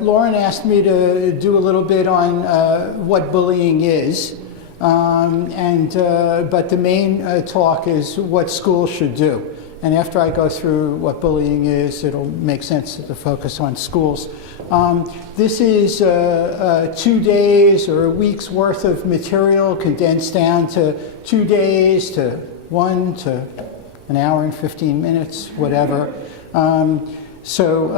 Lauren asked me to do a little bit on what bullying is, but the main talk is what schools should do. And after I go through what bullying is, it'll make sense to focus on schools. This is 2 days or a week's worth of material condensed down to 2 days to 1 to an hour and 15 minutes, whatever. So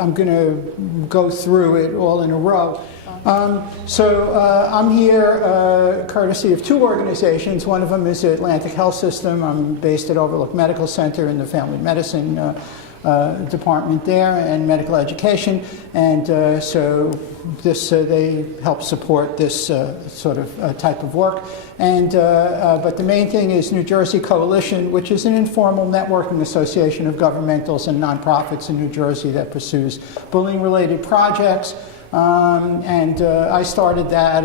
I'm going to go through it all in a row. I'm here courtesy of 2 organizations. One of them is the Atlantic Health System. I'm based at Overlook Medical Center in the Family Medicine department there and medical education. And so they help support this sort of type of work. And but the main thing is New Jersey Coalition, which is an informal networking association of governmentals and nonprofits in New Jersey that pursues bullying-related projects. I started that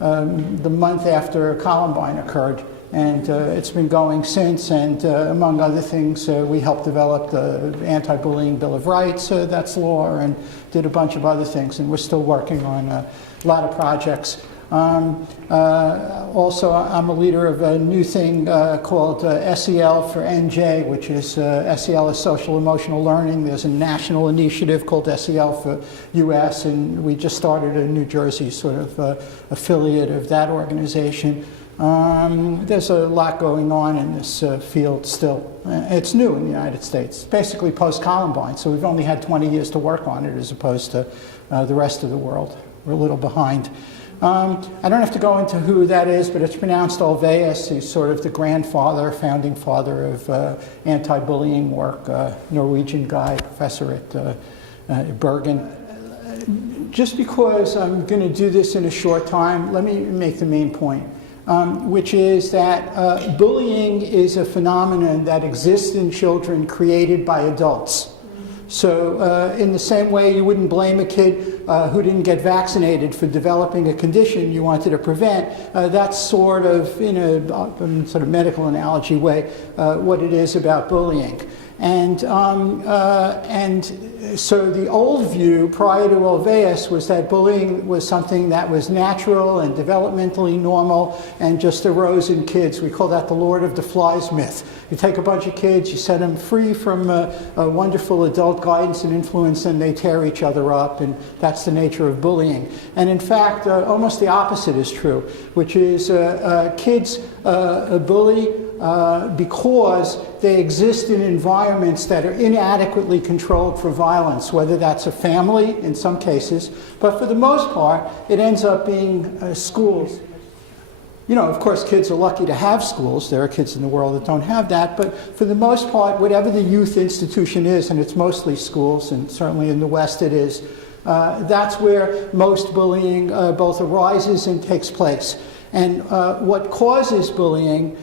the month after Columbine occurred, and it's been going since. And among other things, we helped develop the Anti-Bullying Bill of Rights, that's law, and did a bunch of other things. And we're still working on a lot of projects. Also, I'm a leader of a new thing called SEL for NJ, which is SEL is Social Emotional Learning. There's a national initiative called SEL for US, and we just started a New Jersey sort of affiliate of that organization. There's a lot going on in this field still. It's new in the United States, basically post-Columbine, so we've only had 20 years to work on it as opposed to the rest of the world. We're a little behind. I don't have to go into who that is, but it's pronounced Olveus. He's sort of the grandfather, founding father of anti-bullying work, Norwegian guy, professor at Bergen. Just because I'm going to do this in a short time, let me make the main point, which is that bullying is a phenomenon that exists in children created by adults. So in the same way you wouldn't blame a kid who didn't get vaccinated for developing a condition you wanted to prevent, that's sort of, in a sort of medical analogy way, what it is about bullying. And so the old view prior to Olveus was that bullying was something that was natural and developmentally normal and just arose in kids. We call that the Lord of the Flies myth. You take a bunch of kids, you set them free from a wonderful adult guidance and influence, and they tear each other up, and that's the nature of bullying. And in fact, almost the opposite is true, which is kids bully because they exist in environments that are inadequately controlled for violence, whether that's a family in some cases, but for the most part, it ends up being schools. You know, of course, kids are lucky to have schools. There are kids in the world that don't have that, but for the most part, whatever the youth institution is, and it's mostly schools, and certainly in the West it is, that's where most bullying both arises and takes place. And what causes bullying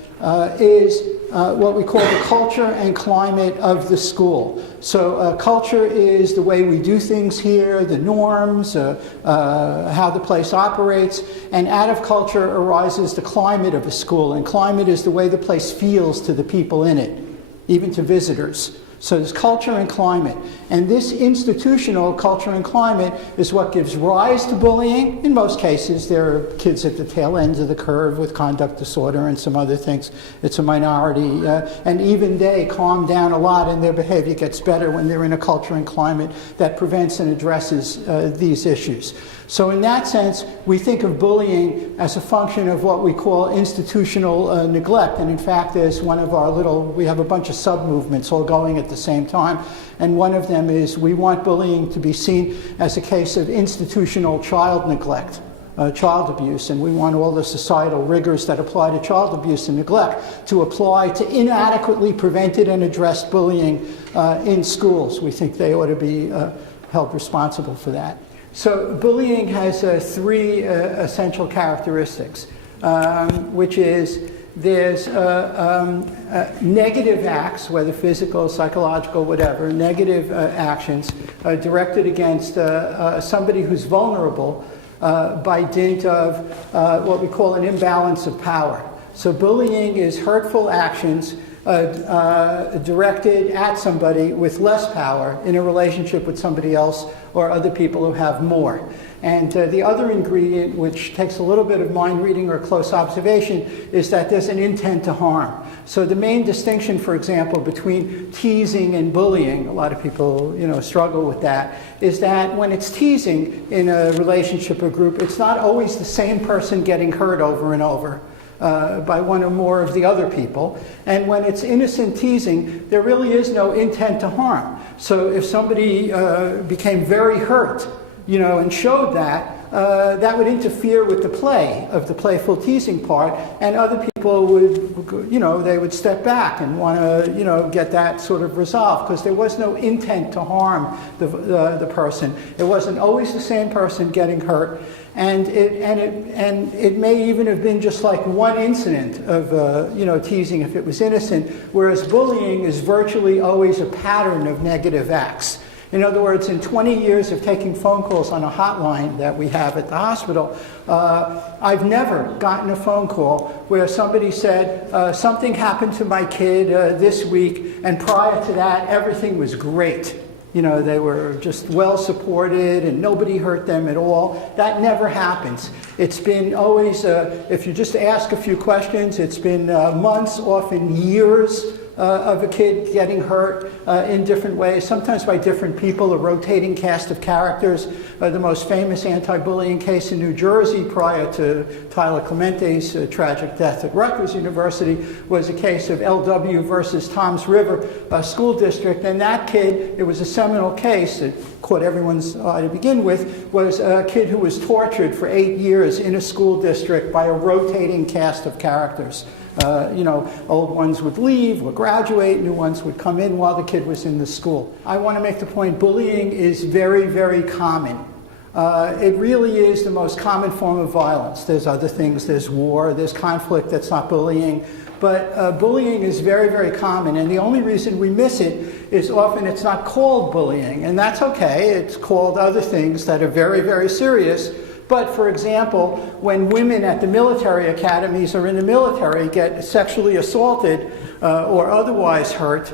is what we call the culture and climate of the school. So culture is the way we do things here, the norms, how the place operates, and out of culture arises the climate of a school, and climate is the way the place feels to the people in it, even to visitors. So there's culture and climate. And this institutional culture and climate is what gives rise to bullying. In most cases, there are kids at the tail ends of the curve with conduct disorder and some other things. It's a minority. And even they calm down a lot and their behavior gets better when they're in a culture and climate that prevents and addresses these issues. So in that sense, we think of bullying as a function of what we call institutional neglect. And in fact, there's one of our we have a bunch of sub-movements all going at the same time. And one of them is we want bullying to be seen as a case of institutional child neglect, child abuse. And we want all the societal rigors that apply to child abuse and neglect to apply to inadequately prevented and addressed bullying in schools. We think they ought to be held responsible for that. So bullying has 3 essential characteristics, which is there's negative acts, whether physical, psychological, whatever, negative actions directed against somebody who's vulnerable by dint of what we call an imbalance of power. So bullying is hurtful actions directed at somebody with less power in a relationship with somebody else or other people who have more. And the other ingredient, which takes a little bit of mind reading or close observation, is that there's an intent to harm. So the main distinction, for example, between teasing and bullying, a lot of people, struggle with that, is that when it's teasing in a relationship or group, it's not always the same person getting hurt over and over by one or more of the other people. And when it's innocent teasing, there really is no intent to harm. So if somebody became very hurt, and showed that, that would interfere with the play of the playful teasing part, and other people would, they would step back and want to, get that sort of resolved, because there was no intent to harm the person. It wasn't always the same person getting hurt, and it may even have been just like one incident of, teasing if it was innocent, whereas bullying is virtually always a pattern of negative acts. In other words, in 20 years of taking phone calls on a hotline that we have at the hospital, I've never gotten a phone call where somebody said, something happened to my kid this week, and prior to that, everything was great. They were just well supported and nobody hurt them at all. That never happens. It's been always, if you just ask a few questions, it's been months, often years, of a kid getting hurt in different ways, sometimes by different people, a rotating cast of characters. The most famous anti-bullying case in New Jersey prior to Tyler Clemente's tragic death at Rutgers University was a case of LW versus Toms River School District. And that kid, it was a seminal case that caught everyone's eye to begin with, was a kid who was tortured for 8 years in a school district by a rotating cast of characters. Old ones would leave or graduate, new ones would come in while the kid was in the school. I want to make the point, bullying is very, very common. It really is the most common form of violence. There's other things, there's war, there's conflict that's not bullying, but bullying is very, very common, and the only reason we miss it is often it's not called bullying, and that's okay. It's called other things that are very, very serious. But, for example, when women at the military academies or in the military get sexually assaulted or otherwise hurt,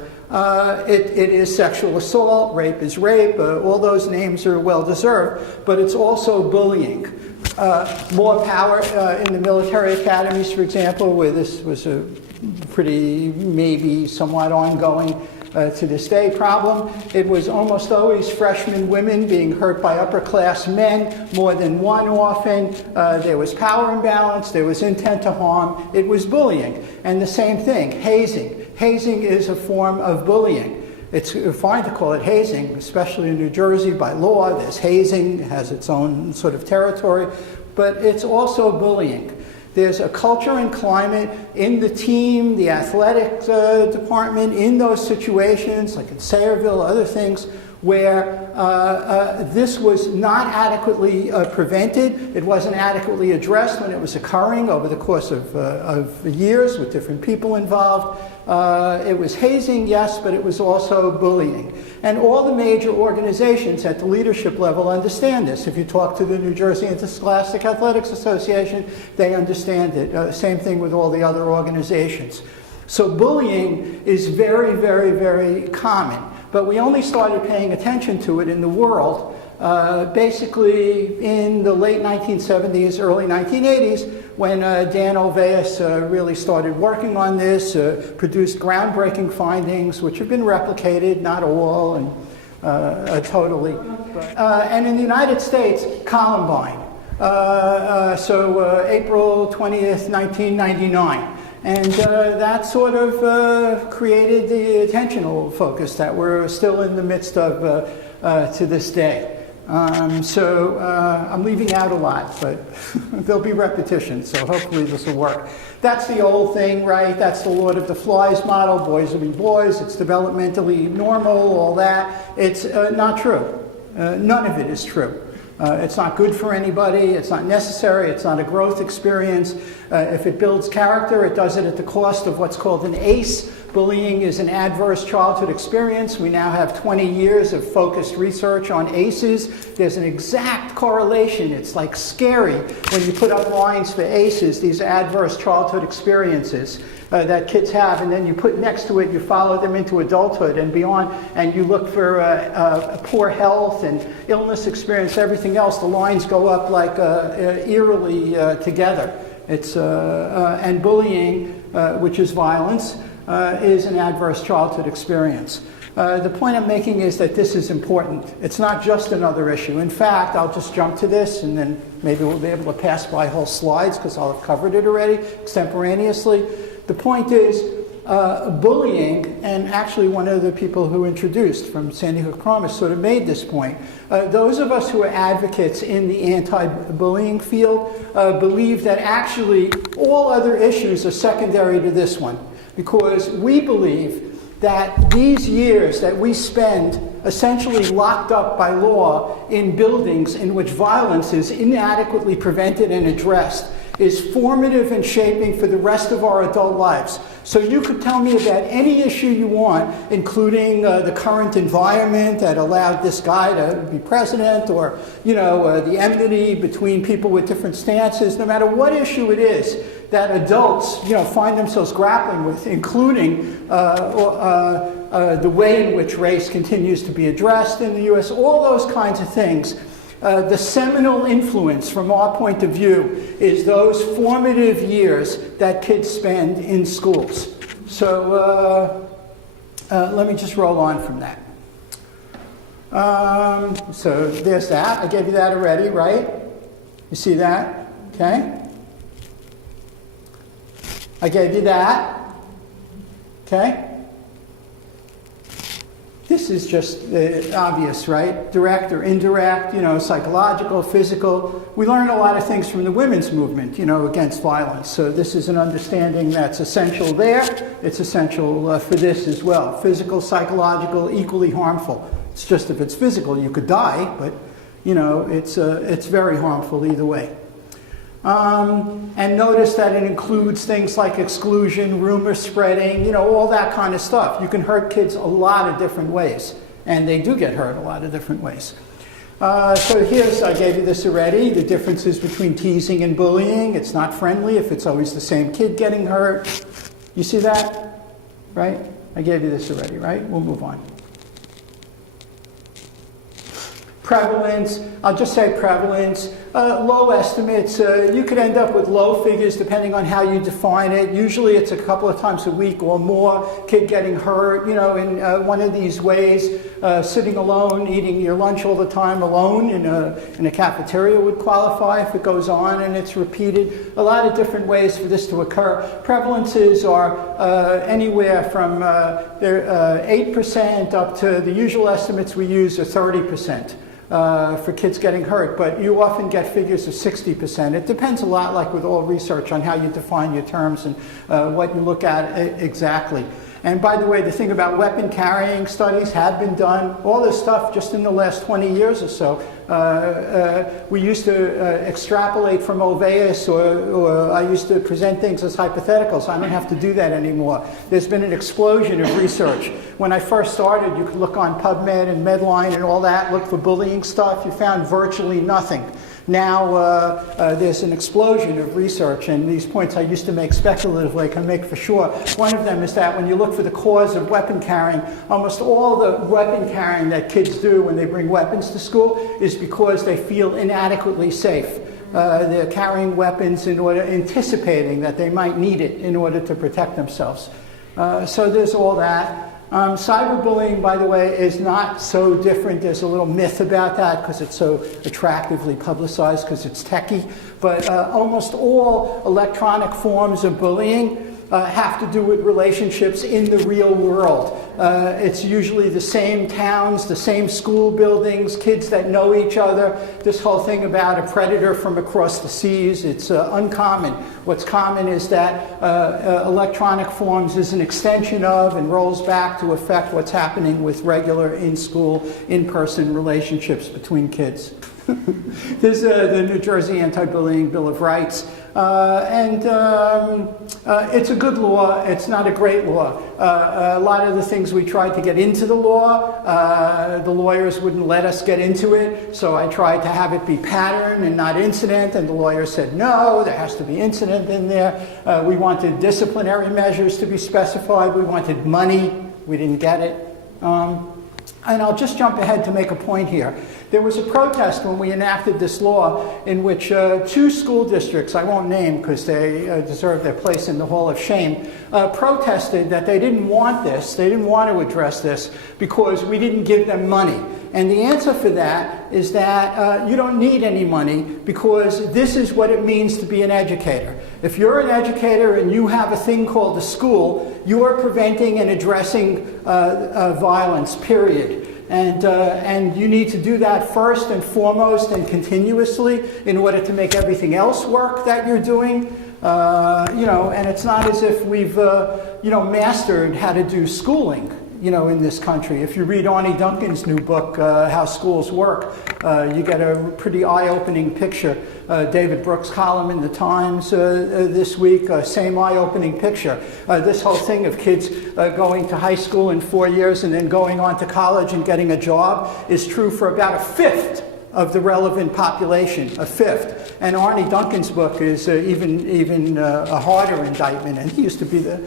it is sexual assault, rape is rape, all those names are well-deserved, but it's also bullying. More power in the military academies, for example, where this was a pretty, maybe somewhat ongoing to this day problem. It was almost always freshman women being hurt by upper-class men, more than one often. There was power imbalance, there was intent to harm, it was bullying. And the same thing, hazing. Hazing is a form of bullying. It's fine to call it hazing, especially in New Jersey by law. There's hazing, it has its own sort of territory, but it's also bullying. There's a culture and climate in the team, the athletic department, in those situations, like in Sayreville, other things, where this was not adequately prevented. It wasn't adequately addressed when it was occurring over the course of years with different people involved. It was hazing, yes, but it was also bullying. And all the major organizations at the leadership level understand this. If you talk to the New Jersey Interscholastic Athletics Association, they understand it. Same thing with all the other organizations. So bullying is very, very, very common. But we only started paying attention to it in the world basically in the late 1970s, early 1980s, when Dan Olveus really started working on this, produced groundbreaking findings, which have been replicated, not all, and totally. And in the United States, Columbine. So April 20th, 1999. And that sort of created the attentional focus that we're still in the midst of to this day. So I'm leaving out a lot, but there'll be repetition, so hopefully this will work. That's the old thing, right? That's the Lord of the Flies model. Boys will be boys. It's developmentally normal, all that. It's not true. None of it is true. It's not good for anybody. It's not necessary. It's not a growth experience. If it builds character, it does it at the cost of what's called an ACE, Bullying is an adverse childhood experience. We now have 20 years of focused research on ACEs. There's an exact correlation. It's like scary when you put up lines for ACEs, these adverse childhood experiences that kids have, and then you put next to it, you follow them into adulthood and beyond, and you look for poor health and illness experience, everything else. The lines go up like eerily together. It's and bullying, which is violence, is an adverse childhood experience. The point I'm making is that this is important. It's not just another issue. In fact, I'll just jump to this, and then maybe we'll be able to pass by whole slides because I'll have covered it already extemporaneously. The point is, bullying, and actually one of the people who introduced from Sandy Hook Promise sort of made this point. Those of us who are advocates in the anti-bullying field believe that actually all other issues are secondary to this one, because we believe that these years that we spend essentially locked up by law in buildings in which violence is inadequately prevented and addressed is formative and shaping for the rest of our adult lives. So you could tell me about any issue you want, including the current environment that allowed this guy to be president, or the enmity between people with different stances. No matter what issue it is that adults find themselves grappling with, including the way in which race continues to be addressed in the U.S., all those kinds of things. The seminal influence from our point of view is those formative years that kids spend in schools. So let me just roll on from that. So there's that. I gave you that already, right? You see that? Okay. I gave you that. Okay. This is just obvious, right? Direct or indirect, psychological, physical. We learn a lot of things from the women's movement, against violence. So this is an understanding that's essential there. It's essential for this as well. Physical, psychological, equally harmful. It's just if it's physical, you could die, but, it's very harmful either way. And notice that it includes things like exclusion, rumor spreading, all that kind of stuff. You can hurt kids a lot of different ways, and they do get hurt a lot of different ways. So here's, I gave you this already, the differences between teasing and bullying. It's not friendly if it's always the same kid getting hurt. You see that? Right? I gave you this already, right? We'll move on. Prevalence, I'll just say prevalence, low estimates. You could end up with low figures depending on how you define it. Usually it's a couple of times a week or more, kid getting hurt, in one of these ways. Sitting alone, eating your lunch all the time alone in a cafeteria would qualify if it goes on and it's repeated. A lot of different ways for this to occur. Prevalences are anywhere from 8% up to the usual estimates we use are 30%. For kids getting hurt, but you often get figures of 60%. It depends a lot, like with all research, on how you define your terms and what you look at exactly. And by the way, the thing about weapon carrying studies have been done, all this stuff just in the last 20 years or so. We used to extrapolate from Oveus, or I used to present things as hypotheticals. I don't have to do that anymore. There's been an explosion of research. When I first started, you could look on PubMed and Medline and all that, look for bullying stuff. You found virtually nothing. Now there's an explosion of research, and these points I used to make speculatively I can make for sure. One of them is that when you look for the cause of weapon carrying, almost all the weapon carrying that kids do when they bring weapons to school is because they feel inadequately safe. They're carrying weapons anticipating that they might need it in order to protect themselves. So there's all that. Cyberbullying, by the way, is not so different. There's a little myth about that because it's so attractively publicized because it's techie. But almost all electronic forms of bullying have to do with relationships in the real world. It's usually the same towns, the same school buildings, kids that know each other. This whole thing about a predator from across the seas, it's uncommon. What's common is that electronic forms is an extension of and rolls back to affect what's happening with regular in-school, in-person relationships between kids. There's the New Jersey Anti-Bullying Bill of Rights, it's a good law. It's not a great law. A lot of the things we tried to get into the law, the lawyers wouldn't let us get into it, so I tried to have it be pattern and not incident, and the lawyers said no, there has to be incident in there. We wanted disciplinary measures to be specified. We wanted money. We didn't get it. And I'll just jump ahead to make a point here. There was a protest when we enacted this law in which 2 school districts, I won't name because they deserve their place in the Hall of Shame, protested that they didn't want this, they didn't want to address this because we didn't give them money. And the answer for that is that you don't need any money because this is what it means to be an educator. If you're an educator and you have a thing called a school, you are preventing and addressing violence, period. And you need to do that first and foremost and continuously in order to make everything else work that you're doing. And it's not as if we've, mastered how to do schooling, in this country. If you read Arnie Duncan's new book, How Schools Work, you get a pretty eye-opening picture. David Brooks' column in the Times this week, same eye-opening picture. This whole thing of kids going to high school in 4 years and then going on to college and getting a job is true for about 1/5 of the relevant population, 1/5. And Arnie Duncan's book is even a harder indictment, and he used to be the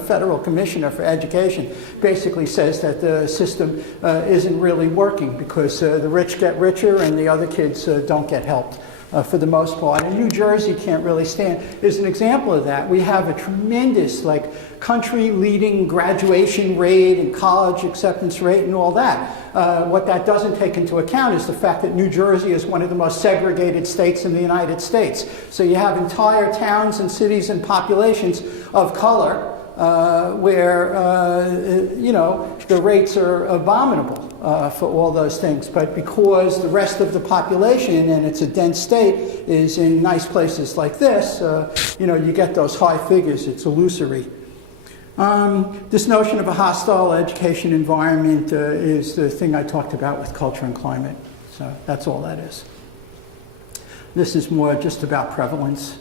federal commissioner for education. Basically says that the system isn't really working because the rich get richer and the other kids don't get helped. For the most part. And New Jersey can't really stand. There's an example of that. We have a tremendous, country-leading graduation rate and college acceptance rate and all that. What that doesn't take into account is the fact that New Jersey is one of the most segregated states in the United States. So you have entire towns and cities and populations of color where, the rates are abominable for all those things. But because the rest of the population, and it's a dense state, is in nice places like this, you get those high figures. It's illusory. This notion of a hostile education environment is the thing I talked about with culture and climate. So that's all that is. This is more just about prevalence.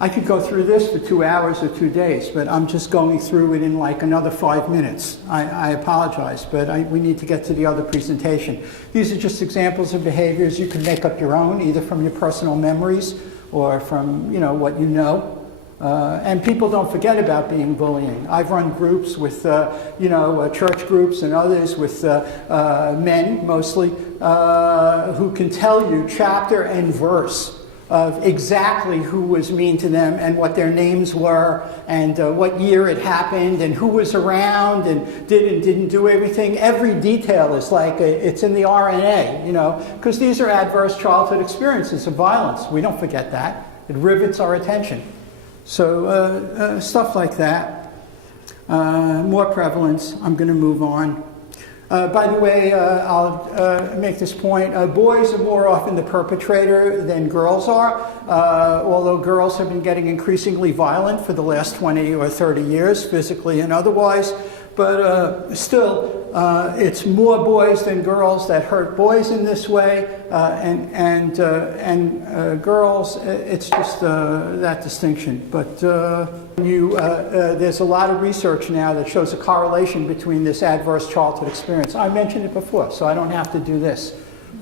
I could go through this for 2 hours or 2 days, but I'm just going through it in another 5 minutes. I apologize, but we need to get to the other presentation. These are just examples of behaviors you can make up your own, either from your personal memories or from what you know. And people don't forget about being bullying. I've run groups with church groups and others with men mostly who can tell you chapter and verse of exactly who was mean to them and what their names were and what year it happened and who was around and did and didn't do everything. Every detail is it's in the RNA, because these are adverse childhood experiences of violence. We don't forget that. It rivets our attention. So stuff like that. More prevalence. I'm going to move on. By the way, I'll make this point. Boys are more often the perpetrator than girls are, although girls have been getting increasingly violent for the last 20 or 30 years, physically and otherwise. But still, it's more boys than girls that hurt boys in this way, and girls, it's just that distinction. But there's a lot of research now that shows a correlation between this adverse childhood experience. I mentioned it before, so I don't have to do this.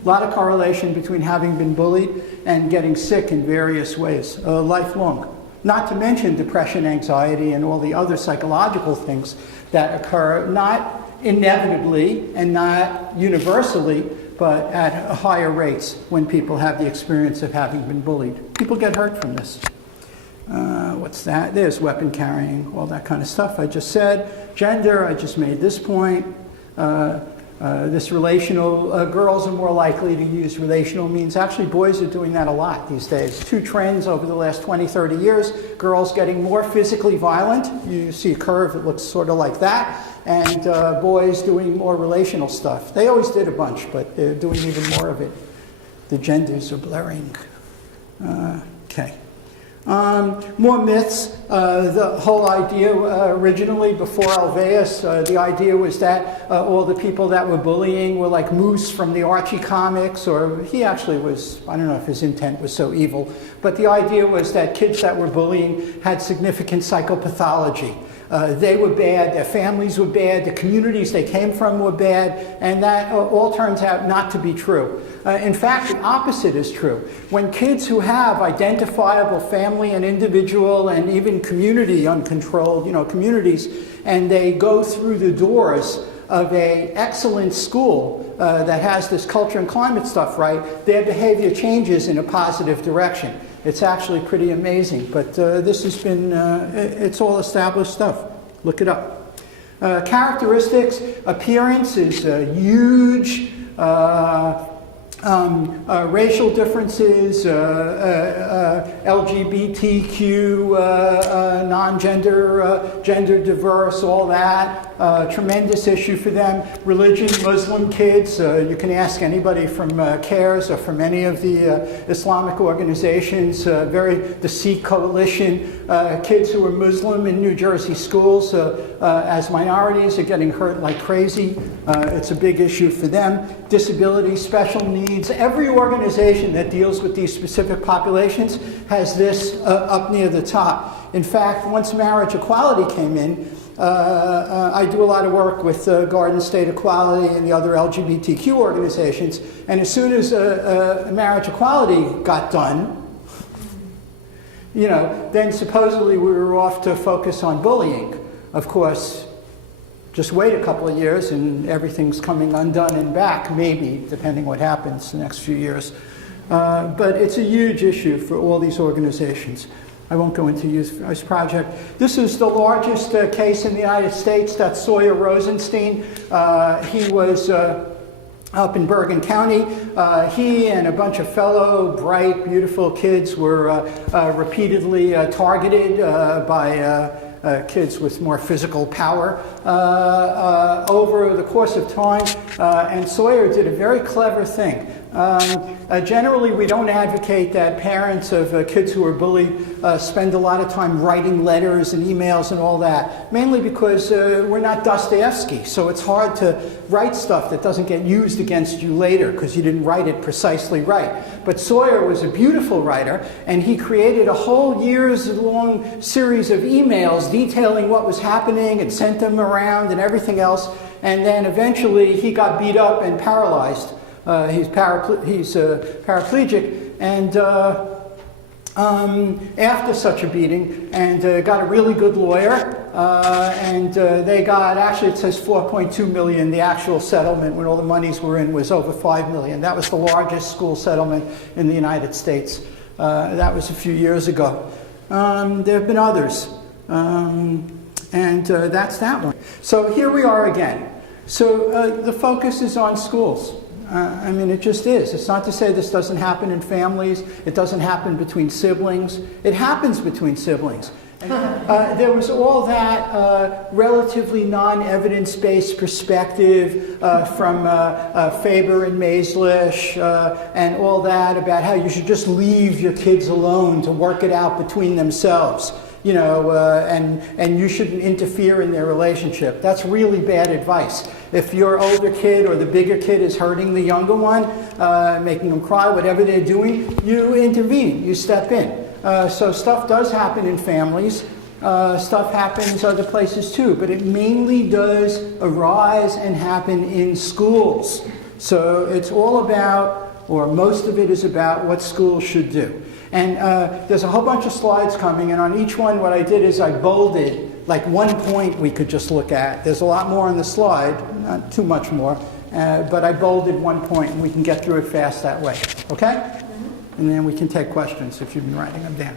A lot of correlation between having been bullied and getting sick in various ways, lifelong. Not to mention depression, anxiety, and all the other psychological things that occur, not inevitably and not universally, but at higher rates when people have the experience of having been bullied. People get hurt from this. What's that? There's weapon carrying, all that kind of stuff I just said. Gender, I just made this point. This relational, girls are more likely to use relational means. Actually, boys are doing that a lot these days. 2 trends over the last 20, 30 years. Girls getting more physically violent. You see a curve that looks sort of like that. And boys doing more relational stuff. They always did a bunch, but they're doing even more of it. The genders are blurring. Okay. More myths. The whole idea originally before Alveus, the idea was that all the people that were bullying were like Moose from the Archie comics, or he actually was, I don't know if his intent was so evil, but the idea was that kids that were bullying had significant psychopathology. They were bad, their families were bad, the communities they came from were bad, and that all turns out not to be true. In fact, the opposite is true. When kids who have identifiable family and individual and even community uncontrolled, communities, and they go through the doors of an excellent school that has this culture and climate stuff right, their behavior changes in a positive direction. It's actually pretty amazing, but this has been, it's all established stuff. Look it up. Characteristics, appearance is huge. Racial differences, LGBTQ, non-gender, gender diverse, all that. Tremendous issue for them. Religion, Muslim kids, you can ask anybody from CARES or from any of the Islamic organizations, the Sikh Coalition, kids who are Muslim in New Jersey schools as minorities are getting hurt like crazy. It's a big issue for them. Disability, special needs. Every organization that deals with these specific populations has this up near the top. In fact, once marriage equality came in, I do a lot of work with Garden State Equality and the other LGBTQ organizations, and as soon as marriage equality got done, then supposedly we were off to focus on bullying. Of course, just wait a couple of years and everything's coming undone and back, maybe, depending what happens the next few years. But it's a huge issue for all these organizations. I won't go into this project. This is the largest case in the United States. That's Sawyer Rosenstein. He was up in Bergen County. He and a bunch of fellow bright, beautiful kids were repeatedly targeted by kids with more physical power over the course of time, and Sawyer did a very clever thing. Generally, we don't advocate that parents of kids who are bullied spend a lot of time writing letters and emails and all that, mainly because we're not Dostoevsky, so it's hard to write stuff that doesn't get used against you later because you didn't write it precisely right. But Sawyer was a beautiful writer, and he created a whole years-long series of emails detailing what was happening and sent them around and everything else, and then eventually he got beat up and paralyzed. He's paraplegic, and after such a beating, and got a really good lawyer, and they got, actually it says 4.2 million, the actual settlement when all the monies were in was over 5 million. That was the largest school settlement in the United States. That was a few years ago. There have been others, and that's that one. So here we are again. So the focus is on schools. It just is. It's not to say this doesn't happen in families. It doesn't happen between siblings. It happens between siblings. There was all that relatively non-evidence-based perspective from Faber and Maislish and all that about how you should just leave your kids alone to work it out between themselves. And you shouldn't interfere in their relationship. That's really bad advice. If your older kid or the bigger kid is hurting the younger one, making them cry, whatever they're doing, you intervene, you step in. So stuff does happen in families. Stuff happens other places too, but it mainly does arise and happen in schools. So it's all about, or most of it is about, what schools should do. And there's a whole bunch of slides coming, and on each one what I did is I bolded like one point we could just look at. There's a lot more on the slide, not too much more, but I bolded one point and we can get through it fast that way, okay? Mm-hmm. And then we can take questions if you've been writing them down.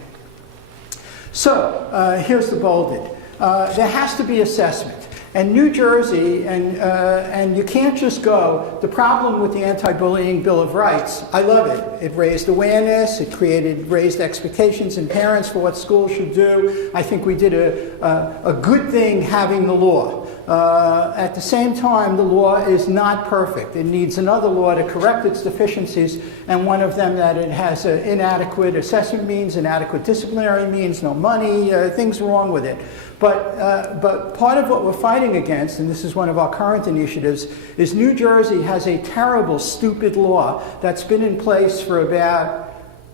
So here's the bolded. There has to be assessment. And New Jersey, and you can't just go, the problem with the Anti-Bullying Bill of Rights, I love it. It raised awareness, it raised expectations in parents for what schools should do. I think we did a good thing having the law. At the same time, the law is not perfect. It needs another law to correct its deficiencies, and one of them that it has inadequate assessment means, inadequate disciplinary means, no money, things wrong with it. But part of what we're fighting against, and this is one of our current initiatives, is New Jersey has a terrible, stupid law that's been in place for about,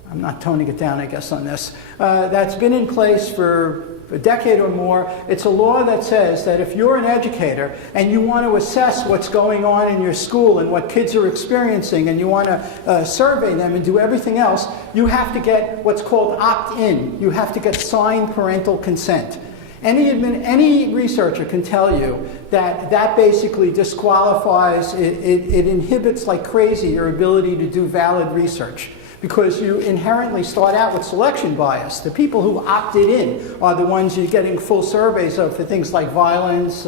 I'm not toning it down, I guess, on this, that's been in place for a decade or more. It's a law that says that if you're an educator and you want to assess what's going on in your school and what kids are experiencing, and you want to survey them and do everything else, you have to get what's called opt-in. You have to get signed parental consent. Any researcher can tell you that that basically disqualifies, it inhibits like crazy your ability to do valid research, because you inherently start out with selection bias. The people who opted in are the ones you're getting full surveys of for things like violence,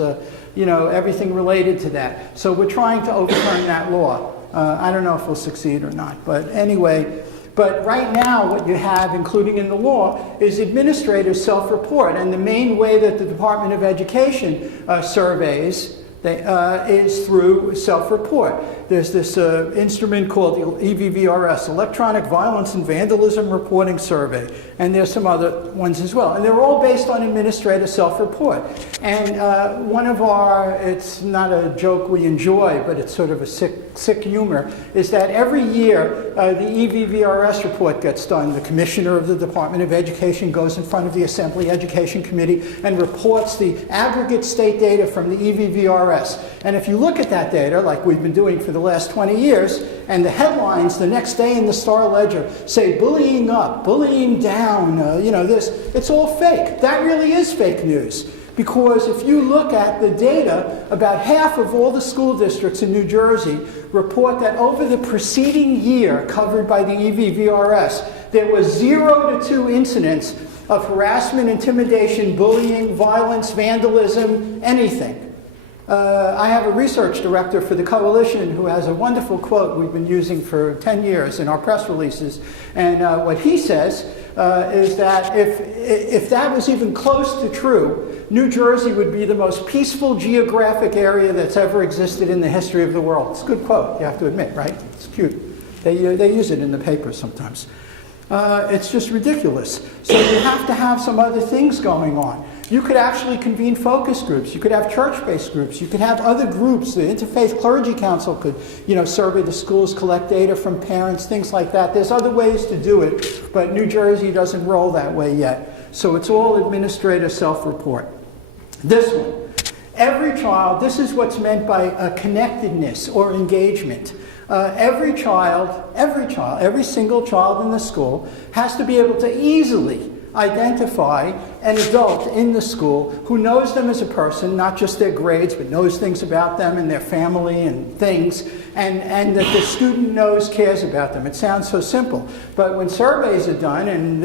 everything related to that. So we're trying to overturn that law. I don't know if we'll succeed or not, but anyway. But right now, what you have, including in the law, is administrators self-report. And the main way that the Department of Education surveys is through self-report. There's this instrument called the EVVRS, Electronic Violence and Vandalism Reporting Survey, and there's some other ones as well. And they're all based on administrator self-report. And one of our, it's not a joke we enjoy, but it's sort of a sick humor, is that every year the EVVRS report gets done. The commissioner of the Department of Education goes in front of the Assembly Education Committee and reports the aggregate state data from the EVVRS. And if you look at that data, like we've been doing for the last 20 years, and the headlines the next day in the Star Ledger say bullying up, bullying down, this, it's all fake. That really is fake news. Because if you look at the data, about half of all the school districts in New Jersey report that over the preceding year covered by the EVVRS, there was 0 to 2 incidents of harassment, intimidation, bullying, violence, vandalism, anything. I have a research director for the coalition who has a wonderful quote we've been using for 10 years in our press releases. And what he says is that if that was even close to true, New Jersey would be the most peaceful geographic area that's ever existed in the history of the world. It's a good quote, you have to admit, right? It's cute. They use it in the papers sometimes. It's just ridiculous. So you have to have some other things going on. You could actually convene focus groups. You could have church-based groups. You could have other groups. The Interfaith Clergy Council could, survey the schools, collect data from parents, things like that. There's other ways to do it, but New Jersey doesn't roll that way yet. So it's all administrative self-report. This one. Every child, this is what's meant by connectedness or engagement. Every single child in the school has to be able to easily identify an adult in the school who knows them as a person, not just their grades, but knows things about them and their family and things, and that the student knows, cares about them. It sounds so simple, but when surveys are done, and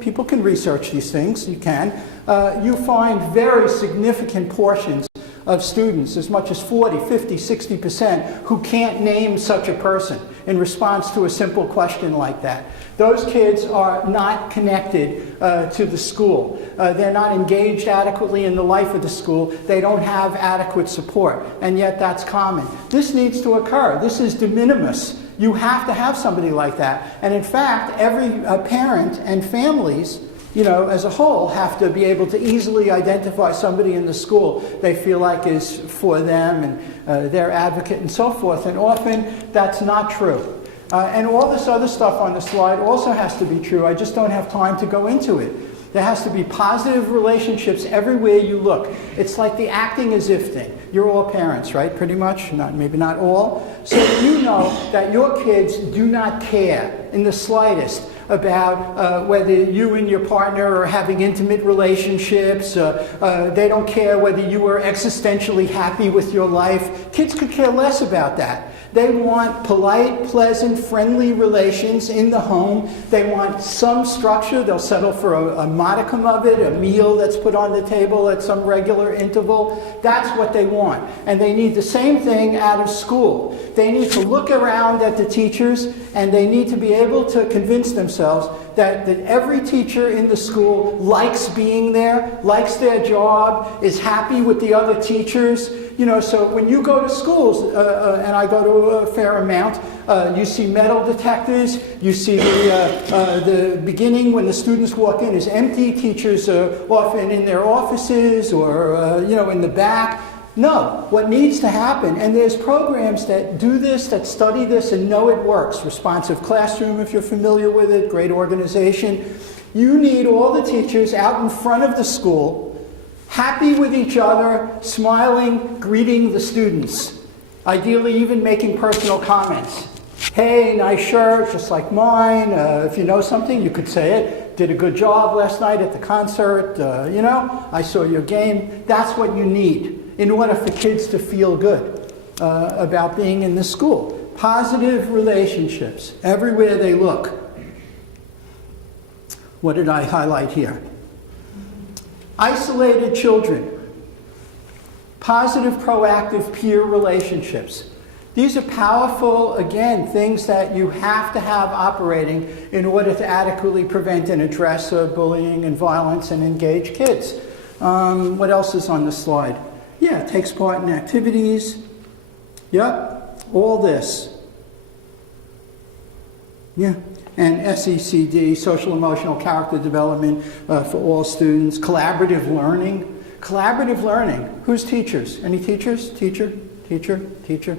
people can research these things, you find very significant portions of students, as much as 40, 50, 60%, who can't name such a person in response to a simple question like that. Those kids are not connected to the school. They're not engaged adequately in the life of the school. They don't have adequate support, and yet that's common. This needs to occur. This is de minimis. You have to have somebody like that. And in fact, every parent and families as a whole, have to be able to easily identify somebody in the school they feel like is for them and their advocate and so forth. And often that's not true. And all this other stuff on the slide also has to be true. I just don't have time to go into it. There has to be positive relationships everywhere you look. It's like the acting as if thing. You're all parents, right? Pretty much, maybe not all. So you know that your kids do not care in the slightest about whether you and your partner are having intimate relationships. They don't care whether you are existentially happy with your life. Kids could care less about that. They want polite, pleasant, friendly relations in the home. They want some structure. They'll settle for a modicum of it, a meal that's put on the table at some regular interval. That's what they want. And they need the same thing out of school. They need to look around at the teachers, and they need to be able to convince themselves that every teacher in the school likes being there, likes their job, is happy with the other teachers. So when you go to schools, and I go to a fair amount, you see metal detectors, you see the beginning when the students walk in is empty, teachers are often in their offices or, in the back. No, what needs to happen, and there's programs that do this, that study this and know it works. Responsive Classroom, if you're familiar with it, great organization. You need all the teachers out in front of the school, happy with each other, smiling, greeting the students. Ideally even making personal comments. Hey, nice shirt, just like mine. If you know something, you could say it. Did a good job last night at the concert. I saw your game. That's what you need in order for kids to feel good about being in the school. Positive relationships everywhere they look. What did I highlight here? Isolated children. Positive, proactive peer relationships. These are powerful, again, things that you have to have operating in order to adequately prevent and address bullying and violence and engage kids. What else is on the slide? Yeah, takes part in activities. Yep, all this. Yeah, and SECD, social emotional character development for all students. Collaborative learning. Collaborative learning. Who's teachers? Any teachers? Teacher, teacher, teacher.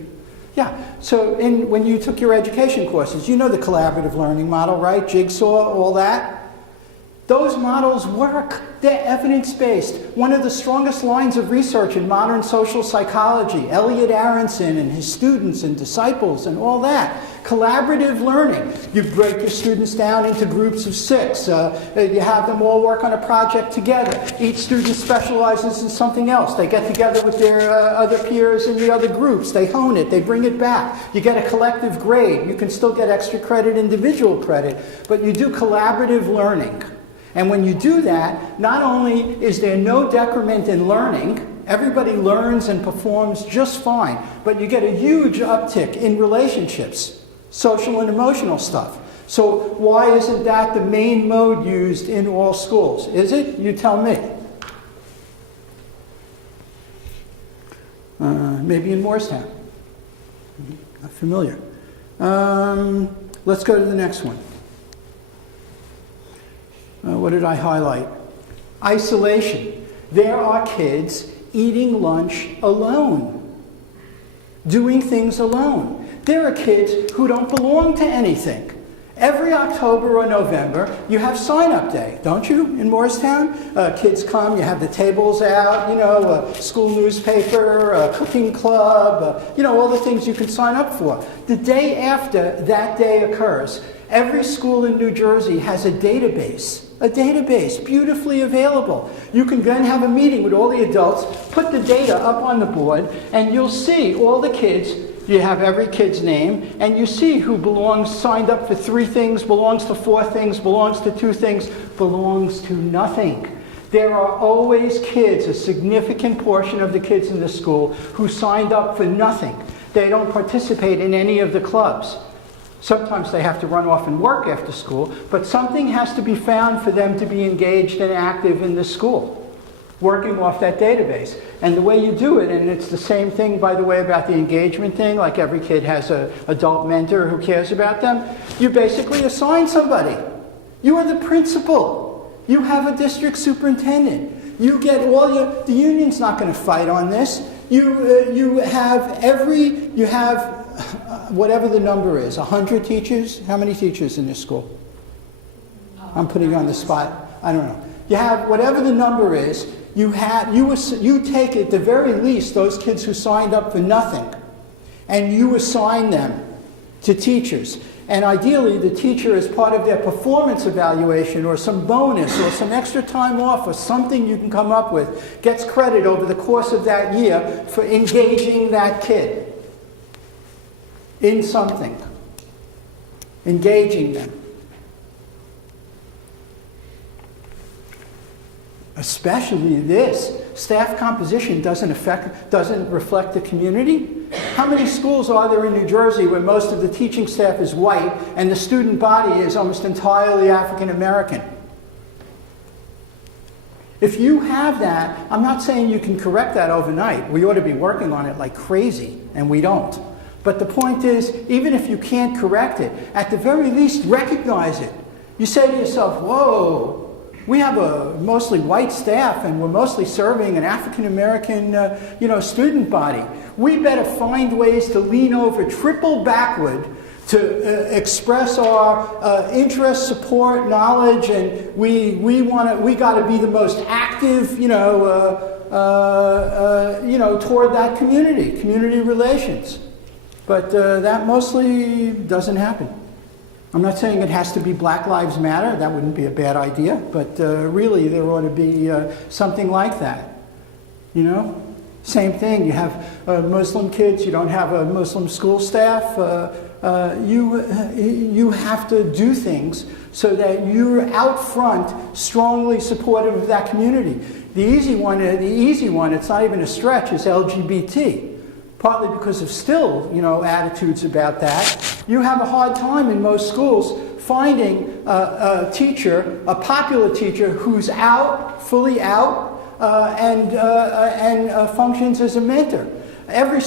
Yeah, so when you took your education courses, you know the collaborative learning model, right? Jigsaw, all that. Those models work. They're evidence-based. One of the strongest lines of research in modern social psychology, Elliot Aronson and his students and disciples and all that. Collaborative learning. You break your students down into groups of 6. You have them all work on a project together. Each student specializes in something else. They get together with their other peers in the other groups. They hone it. They bring it back. You get a collective grade. You can still get extra credit, individual credit, but you do collaborative learning. And when you do that, not only is there no decrement in learning, everybody learns and performs just fine, but you get a huge uptick in relationships, social and emotional stuff. So why isn't that the main mode used in all schools? Is it? You tell me. Maybe in Moorestown. Not familiar. Let's go to the next one. What did I highlight? Isolation. There are kids eating lunch alone, doing things alone. There are kids who don't belong to anything. Every October or November, you have sign-up day, don't you, in Moorestown? Kids come, you have the tables out, a school newspaper, a cooking club, all the things you can sign up for. The day after that day occurs, every school in New Jersey has a database beautifully available. You can then have a meeting with all the adults, put the data up on the board, and you'll see all the kids. You have every kid's name, and you see who belongs, signed up for 3 things, belongs to 4 things, belongs to 2 things, belongs to nothing. There are always kids, a significant portion of the kids in the school, who signed up for nothing. They don't participate in any of the clubs. Sometimes they have to run off and work after school, but something has to be found for them to be engaged and active in the school, working off that database. And the way you do it, and it's the same thing, by the way, about the engagement thing, like every kid has an adult mentor who cares about them, you basically assign somebody. You are the principal. You have a district superintendent. You get all the union's not going to fight on this. You have whatever the number is, 100 teachers? How many teachers in this school? I'm putting you on the spot. I don't know. You have whatever the number is, you take at the very least those kids who signed up for nothing, and you assign them to teachers. And ideally, the teacher, as part of their performance evaluation or some bonus or some extra time off or something you can come up with, gets credit over the course of that year for engaging that kid in something, engaging them. Especially this. Staff composition doesn't reflect the community. How many schools are there in New Jersey where most of the teaching staff is white and the student body is almost entirely African American? If you have that, I'm not saying you can correct that overnight. We ought to be working on it like crazy, and we don't. But the point is, even if you can't correct it, at the very least recognize it. You say to yourself, whoa, we have a mostly white staff and we're mostly serving an African-American student body. We better find ways to lean over, triple backward to express our interest, support, knowledge, and we got to be the most active, toward that community relations. But that mostly doesn't happen. I'm not saying it has to be Black Lives Matter. That wouldn't be a bad idea. But really, there ought to be something like that. Same thing. You have Muslim kids. You don't have a Muslim school staff. You have to do things so that you're out front, strongly supportive of that community. The easy one, it's not even a stretch, is LGBT. Partly because of still, attitudes about that. You have a hard time in most schools finding a teacher, a popular teacher, who's out, fully out, and functions as a mentor. Every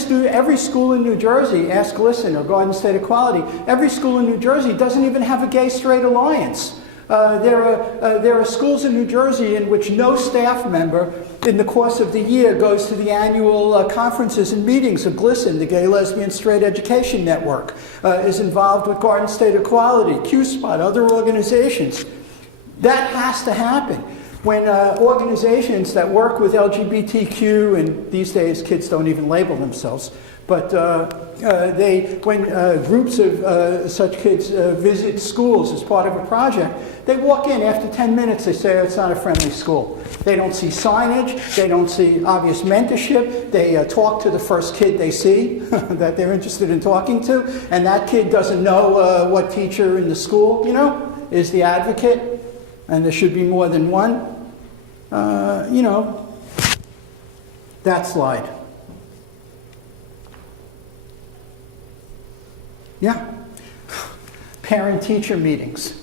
school in New Jersey, ask Listen or Garden State Equality, every school in New Jersey doesn't even have a gay-straight alliance. There are schools in New Jersey in which no staff member in the course of the year goes to the annual conferences and meetings of GLSEN, the Gay, Lesbian, Straight Education Network, is involved with Garden State Equality, Q-Spot, other organizations. That has to happen. When organizations that work with LGBTQ, and these days kids don't even label themselves, but when groups of such kids visit schools as part of a project, they walk in, after 10 minutes they say, it's not a friendly school. They don't see signage, they don't see obvious mentorship, they talk to the first kid they see that they're interested in talking to, and that kid doesn't know what teacher in the school, is the advocate, and there should be more than one. That slide. Yeah. Parent-teacher meetings.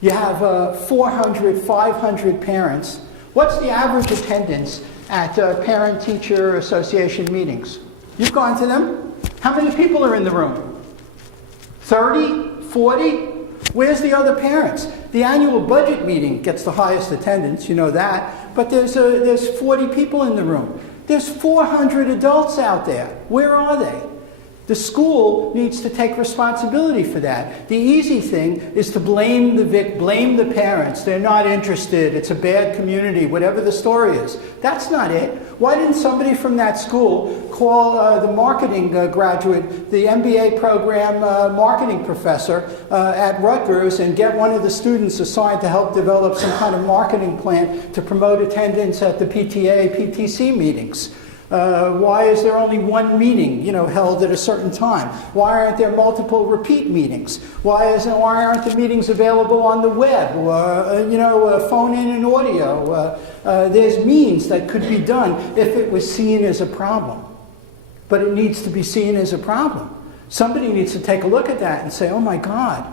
You have 400, 500 parents. What's the average attendance at parent-teacher association meetings? You've gone to them? How many people are in the room? 30? 40? Where's the other parents? The annual budget meeting gets the highest attendance, you know that, but there's 40 people in the room. There's 400 adults out there. Where are they? The school needs to take responsibility for that. The easy thing is to blame the parents. They're not interested. It's a bad community, whatever the story is. That's not it. Why didn't somebody from that school call the marketing graduate, the MBA program marketing professor at Rutgers, and get one of the students assigned to help develop some kind of marketing plan to promote attendance at the PTA, PTC meetings? Why is there only one meeting, held at a certain time? Why aren't there multiple repeat meetings? Why aren't the meetings available on the web, or, phone in and audio? There's means that could be done if it was seen as a problem. But it needs to be seen as a problem. Somebody needs to take a look at that and say, oh my God,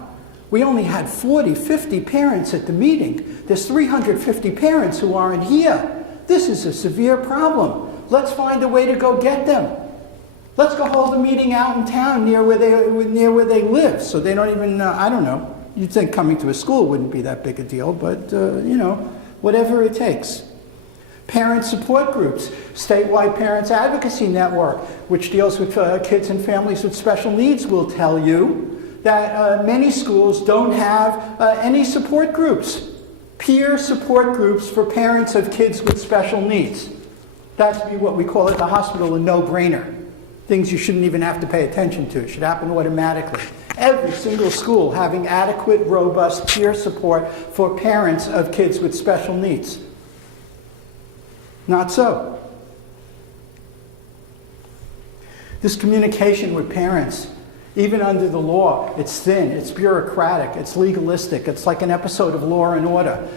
we only had 40, 50 parents at the meeting. There's 350 parents who aren't here. This is a severe problem. Let's find a way to go get them. Let's go hold a meeting out in town near where they live, so they don't even, I don't know. You'd think coming to a school wouldn't be that big a deal, but, whatever it takes. Parent support groups, statewide Parents Advocacy Network, which deals with kids and families with special needs, will tell you that many schools don't have any support groups, peer support groups for parents of kids with special needs. That'd be what we call at the hospital a no-brainer. Things you shouldn't even have to pay attention to. It should happen automatically. Every single school having adequate, robust peer support for parents of kids with special needs. Not so. This communication with parents Even under the law, it's thin, it's bureaucratic, it's legalistic. It's like an episode of Law and Order.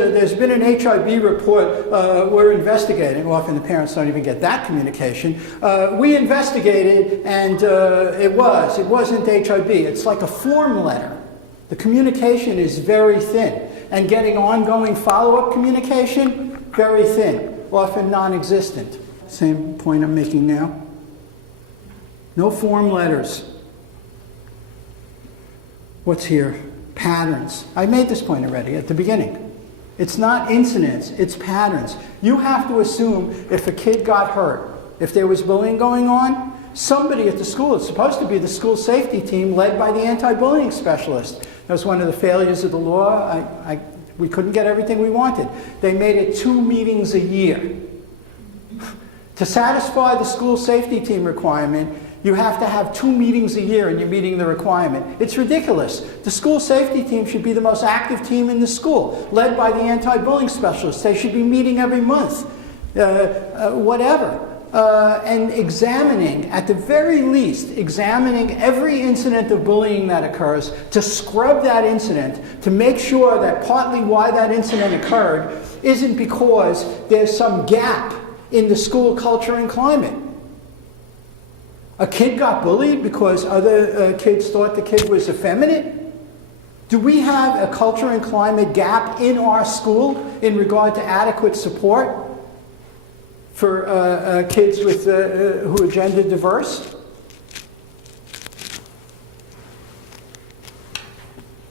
There's been an HIV report, we're investigating. Often the parents don't even get that communication. We investigated, and it wasn't HIV. It's like a form letter. The communication is very thin. And getting ongoing follow-up communication, very thin, often non-existent. Same point I'm making now. No form letters. What's here? Patterns. I made this point already at the beginning. It's not incidents, it's patterns. You have to assume if a kid got hurt, if there was bullying going on, somebody at the school, it's supposed to be the school safety team led by the anti-bullying specialist. That was one of the failures of the law. We couldn't get everything we wanted. They made it 2 meetings a year. To satisfy the school safety team requirement, you have to have 2 meetings a year and you're meeting the requirement. It's ridiculous. The school safety team should be the most active team in the school, led by the anti-bullying specialists. They should be meeting every month, whatever. And examining, at the very least, examining every incident of bullying that occurs, to scrub that incident, to make sure that partly why that incident occurred isn't because there's some gap in the school culture and climate. A kid got bullied because other kids thought the kid was effeminate? Do we have a culture and climate gap in our school in regard to adequate support for kids with, who are gender diverse?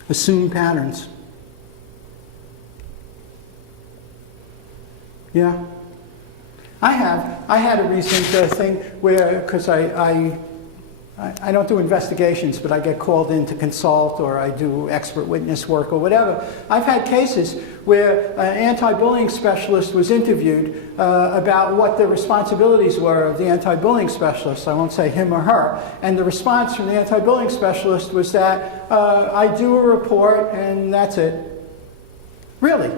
Assume patterns. Yeah. I had a recent thing where, because I don't do investigations, but I get called in to consult, or I do expert witness work or whatever. I've had cases where an anti-bullying specialist was interviewed about what the responsibilities were of the anti-bullying specialist. I won't say him or her. And the response from the anti-bullying specialist was that, I do a report and that's it. Really?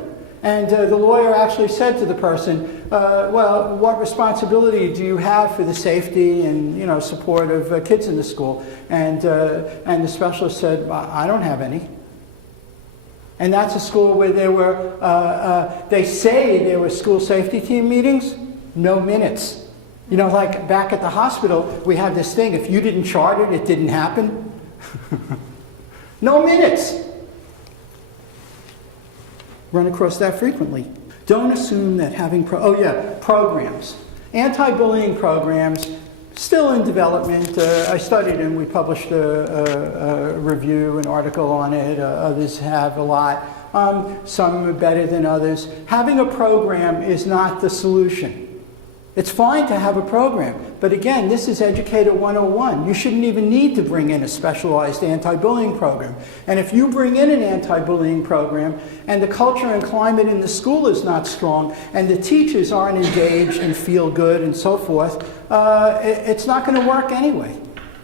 And the lawyer actually said to the person, well, what responsibility do you have for the safety and support of kids in the school? And the specialist said, I don't have any. And that's a school where there were, they say there were school safety team meetings, no minutes. Like back at the hospital, we have this thing, if you didn't chart it, it didn't happen. No minutes. Run across that frequently. Don't assume that having, programs. Anti-bullying programs, still in development. I studied and we published a review, an article on it. Others have a lot. Some are better than others. Having a program is not the solution. It's fine to have a program, but again, this is Educator 101. You shouldn't even need to bring in a specialized anti-bullying program. And if you bring in an anti-bullying program and the culture and climate in the school is not strong and the teachers aren't engaged and feel good and so forth, it's not going to work anyway.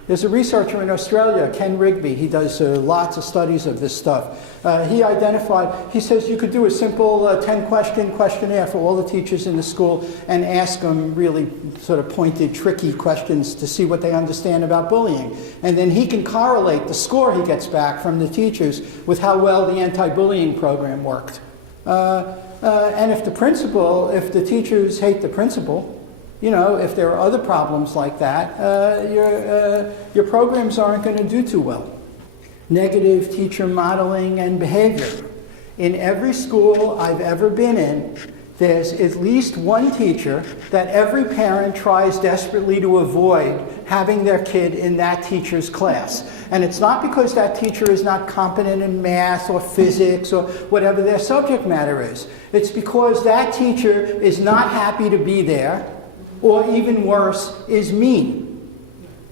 There's a researcher in Australia, Ken Rigby, he does lots of studies of this stuff. He says you could do a simple 10-question questionnaire for all the teachers in the school and ask them really sort of pointed, tricky questions to see what they understand about bullying. And then he can correlate the score he gets back from the teachers with how well the anti-bullying program worked. And if the teachers hate the principal, if there are other problems like that, your programs aren't going to do too well. Negative teacher modeling and behavior. In every school I've ever been in, there's at least one teacher that every parent tries desperately to avoid having their kid in that teacher's class. And it's not because that teacher is not competent in math or physics or whatever their subject matter is. It's because that teacher is not happy to be there, or even worse, is mean.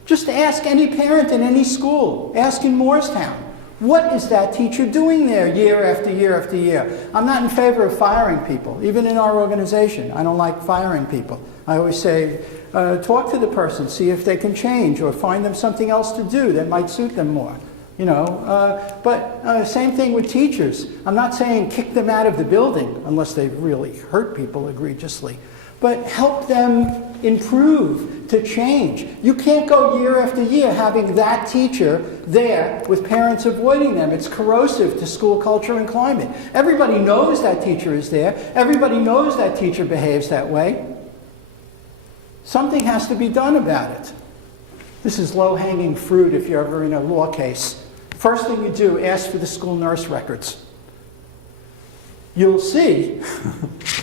Just ask any parent in any school. Ask in Moorestown. What is that teacher doing there year after year after year? I'm not in favor of firing people, even in our organization. I don't like firing people. I always say, talk to the person, see if they can change, or find them something else to do that might suit them more. But same thing with teachers. I'm not saying kick them out of the building, unless they've really hurt people egregiously. but help them improve, to change. You can't go year after year having that teacher there with parents avoiding them. It's corrosive to school culture and climate. Everybody knows that teacher is there. Everybody knows that teacher behaves that way. Something has to be done about it. This is low-hanging fruit if you're ever in a law case. First thing you do, ask for the school nurse records. You'll see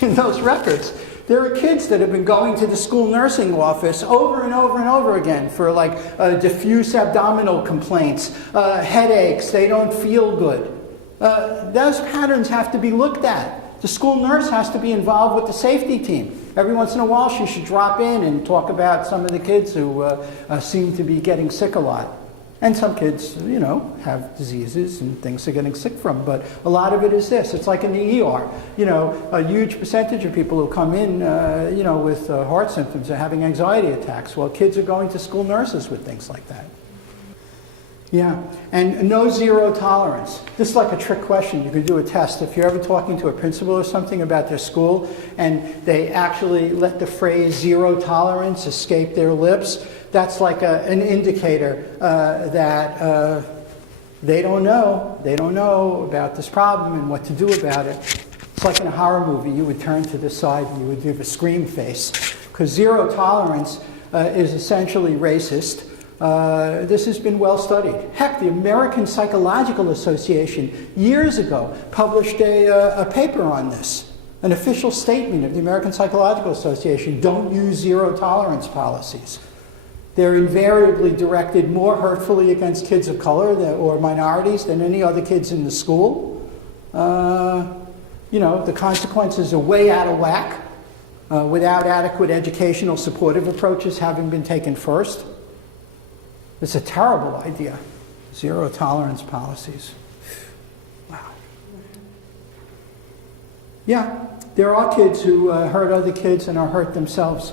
in those records, there are kids that have been going to the school nursing office over and over and over again for like diffuse abdominal complaints, headaches, they don't feel good. Those patterns have to be looked at. The school nurse has to be involved with the safety team. Every once in a while she should drop in and talk about some of the kids who seem to be getting sick a lot. And some kids, you know, have diseases and things they're getting sick from. But a lot of it is this. It's like in the ER. You know, a huge percentage of people who come in, you know, with heart symptoms are having anxiety attacks. Well, kids are going to school nurses with things like that. Yeah, and no zero tolerance. This is like a trick question. You could do a test. If you're ever talking to a principal or something about their school and they actually let the phrase zero tolerance escape their lips, that's like an indicator that they don't know about this problem and what to do about it. It's like in a horror movie. You would turn to the side and you would give a scream face. Because zero tolerance is essentially racist. This has been well studied. Heck, the American Psychological Association years ago published a paper on this. An official statement of the American Psychological Association: don't use zero tolerance policies. They're invariably directed more hurtfully against kids of color or minorities than any other kids in the school. You know, the consequences are way out of whack without adequate educational supportive approaches having been taken first. It's a terrible idea. Zero tolerance policies. Wow. Yeah, there are kids who hurt other kids and are hurt themselves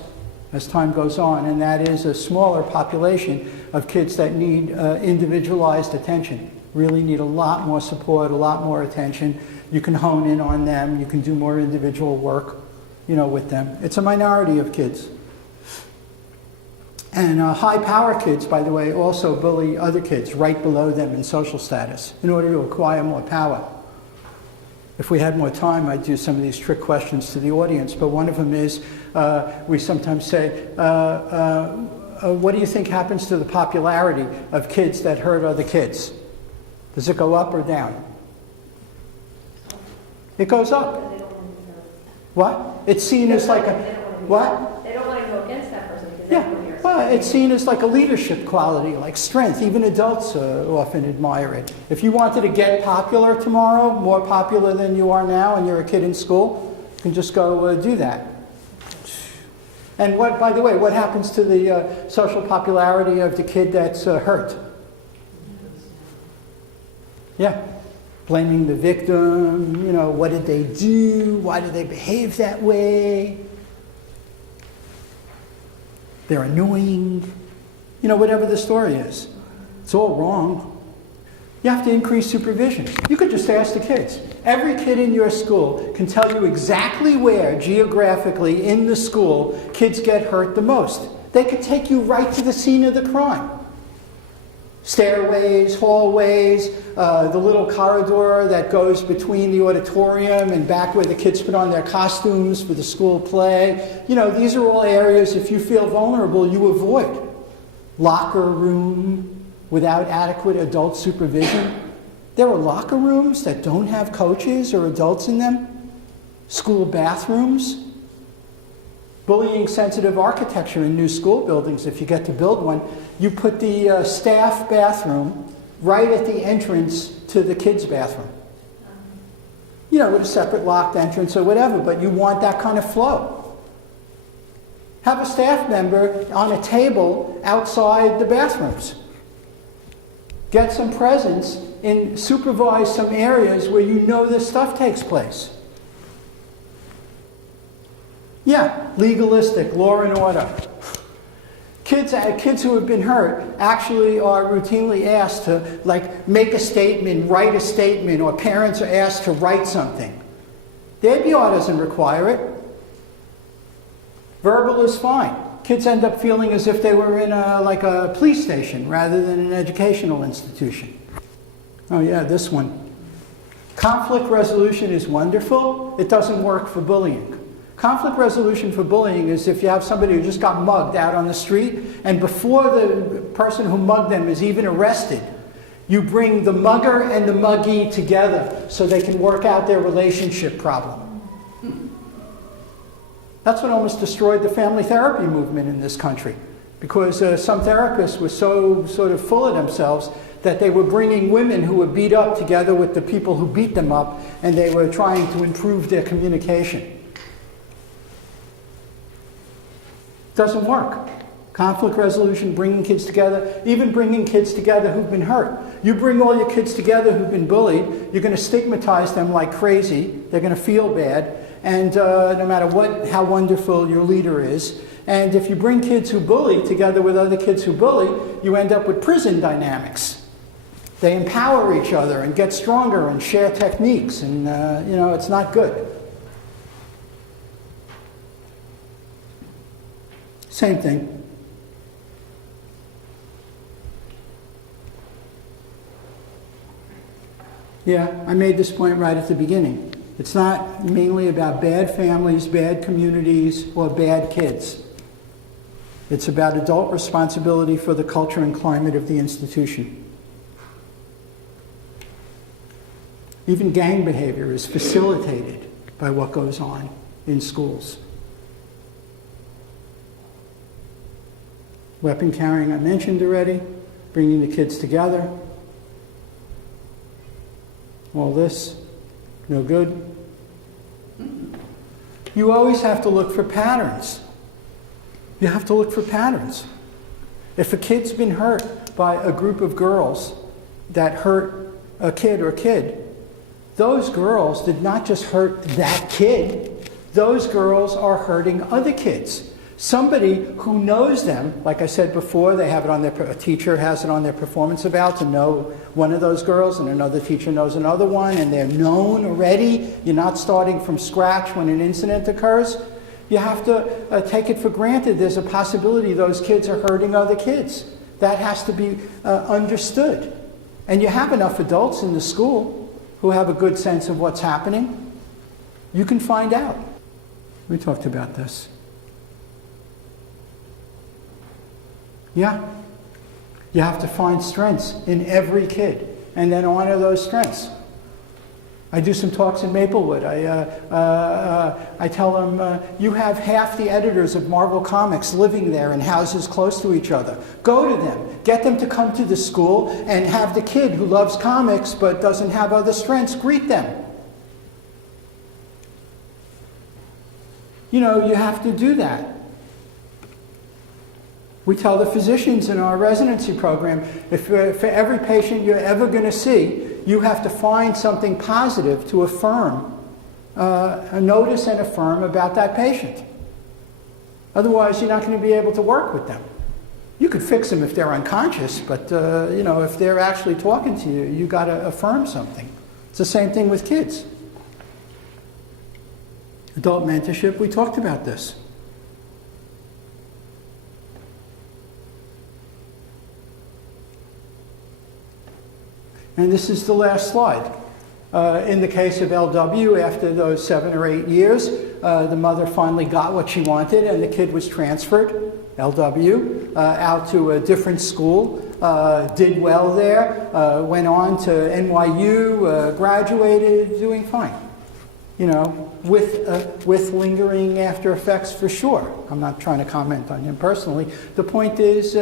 as time goes on, and that is a smaller population of kids that need individualized attention. Really need a lot more support, a lot more attention. You can hone in on them. You can do more individual work, you know, with them. It's a minority of kids. And high-power kids, by the way, also bully other kids right below them in social status in order to acquire more power. If we had more time, I'd do some of these trick questions to the audience, but one of them is, we sometimes say, what do you think happens to the popularity of kids that hurt other kids? Does it go up or down? It goes up. What? It's seen as like a, what? They don't want to go against that person because yeah. Well, it's seen as like a leadership quality, like strength. Even adults often admire it. If you wanted to get popular tomorrow, more popular than you are now, and you're a kid in school, you can just go do that. And what, by the way, what happens to the social popularity of the kid that's hurt? Yeah. Blaming the victim, you know, what did they do? Why did they behave that way? They're annoying, you know, whatever the story is. It's all wrong. You have to increase supervision. You could just ask the kids. Every kid in your school can tell you exactly where, geographically, in the school, kids get hurt the most. They could take you right to the scene of the crime. Stairways, hallways, the little corridor that goes between the auditorium and back where the kids put on their costumes for the school play. You know, these are all areas, if you feel vulnerable, you avoid. Locker room without adequate adult supervision. There are locker rooms that don't have coaches or adults in them. School bathrooms. Bullying-sensitive architecture in new school buildings, if you get to build one. You put the staff bathroom right at the entrance to the kids' bathroom. You know, with a separate locked entrance or whatever, but you want that kind of flow. Have a staff member on a table outside the bathrooms. Get some presence and supervise some areas where you know this stuff takes place. Yeah, legalistic, law and order. Kids who have been hurt actually are routinely asked to, like, make a statement, write a statement, or parents are asked to write something. The ABR doesn't require it. Verbal is fine. Kids end up feeling as if they were in like a police station rather than an educational institution. Oh yeah, this one. Conflict resolution is wonderful. It doesn't work for bullying. Conflict resolution for bullying is if you have somebody who just got mugged out on the street, and before the person who mugged them is even arrested, you bring the mugger and the muggee together so they can work out their relationship problem. That's what almost destroyed the family therapy movement in this country, because some therapists were so sort of full of themselves that they were bringing women who were beat up together with the people who beat them up, and they were trying to improve their communication. Doesn't work. Conflict resolution, bringing kids together, even bringing kids together who've been hurt. You bring all your kids together who've been bullied, you're going to stigmatize them like crazy. They're going to feel bad, and no matter how wonderful your leader is. And if you bring kids who bully together with other kids who bully, you end up with prison dynamics. They empower each other and get stronger and share techniques, and it's not good. Same thing. Yeah, I made this point right at the beginning. It's not mainly about bad families, bad communities, or bad kids. It's about adult responsibility for the culture and climate of the institution. Even gang behavior is facilitated by what goes on in schools. Weapon carrying, I mentioned already. Bringing the kids together. All this, no good. You always have to look for patterns. You have to look for patterns. If a kid's been hurt by a group of girls that hurt a kid or kid, those girls did not just hurt that kid. Those girls are hurting other kids. Somebody who knows them, like I said before, they have it on a teacher has it on their performance eval to know one of those girls, and another teacher knows another one, and they're known already. You're not starting from scratch when an incident occurs. You have to take it for granted there's a possibility those kids are hurting other kids. That has to be understood. And you have enough adults in the school who have a good sense of what's happening. You can find out. We talked about this. Yeah. You have to find strengths in every kid and then honor those strengths. I do some talks in Maplewood. I tell them, you have half the editors of Marvel Comics living there in houses close to each other. Go to them. Get them to come to the school and have the kid who loves comics but doesn't have other strengths greet them. You have to do that. We tell the physicians in our residency program, if for every patient you're ever going to see, you have to find something positive to affirm, notice and affirm about that patient. Otherwise, you're not going to be able to work with them. You could fix them if they're unconscious, but if they're actually talking to you, you got to affirm something. It's the same thing with kids. Adult mentorship, we talked about this. And this is the last slide. In the case of LW, after those 7 or 8 years, the mother finally got what she wanted, and the kid was transferred, LW, out to a different school, did well there, went on to NYU, graduated, doing fine. With lingering after effects for sure. I'm not trying to comment on him personally. The point is,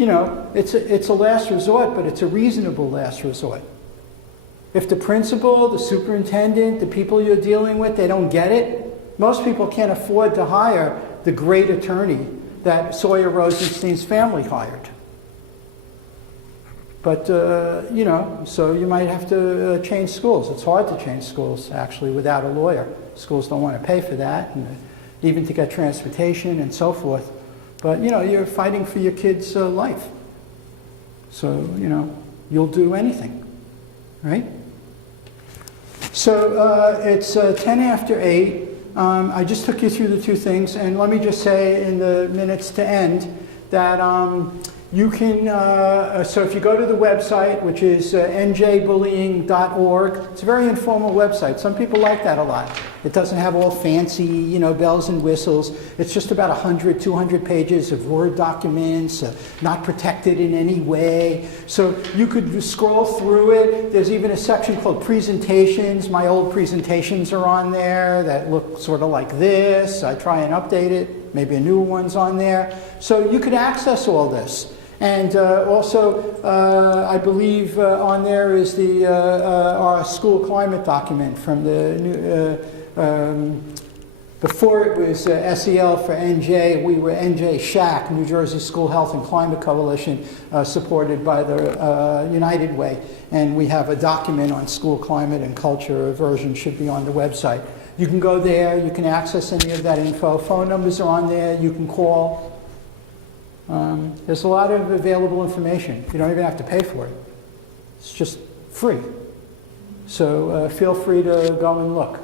it's a last resort, but it's a reasonable last resort. If the principal, the superintendent, the people you're dealing with, they don't get it, most people can't afford to hire the great attorney that Sawyer Rosenstein's family hired. But, so you might have to change schools. It's hard to change schools, actually, without a lawyer. Schools don't want to pay for that, and even to get transportation and so forth. But, you're fighting for your kid's life. So, you'll do anything, right? So, it's 10 after 8. I just took you through the two things, and let me just say in the minutes to end that you can, so if you go to the website, which is njbullying.org, it's a very informal website. Some people like that a lot. It doesn't have all fancy, you know, bells and whistles. It's just about 100, 200 pages of Word documents, not protected in any way. So you could scroll through it. There's even a section called presentations. My old presentations are on there that look sort of like this. I try and update it. Maybe a newer one's on there. So you could access all this. And also, I believe on there is our school climate document from the new, before it was SEL for NJ, we were NJ SHAC, New Jersey School Health and Climate Coalition, supported by the United Way. And we have a document on school climate and culture. A version should be on the website. You can go there, you can access any of that info. Phone numbers are on there, you can call. There's a lot of available information. You don't even have to pay for it. It's just free. So feel free to go and look.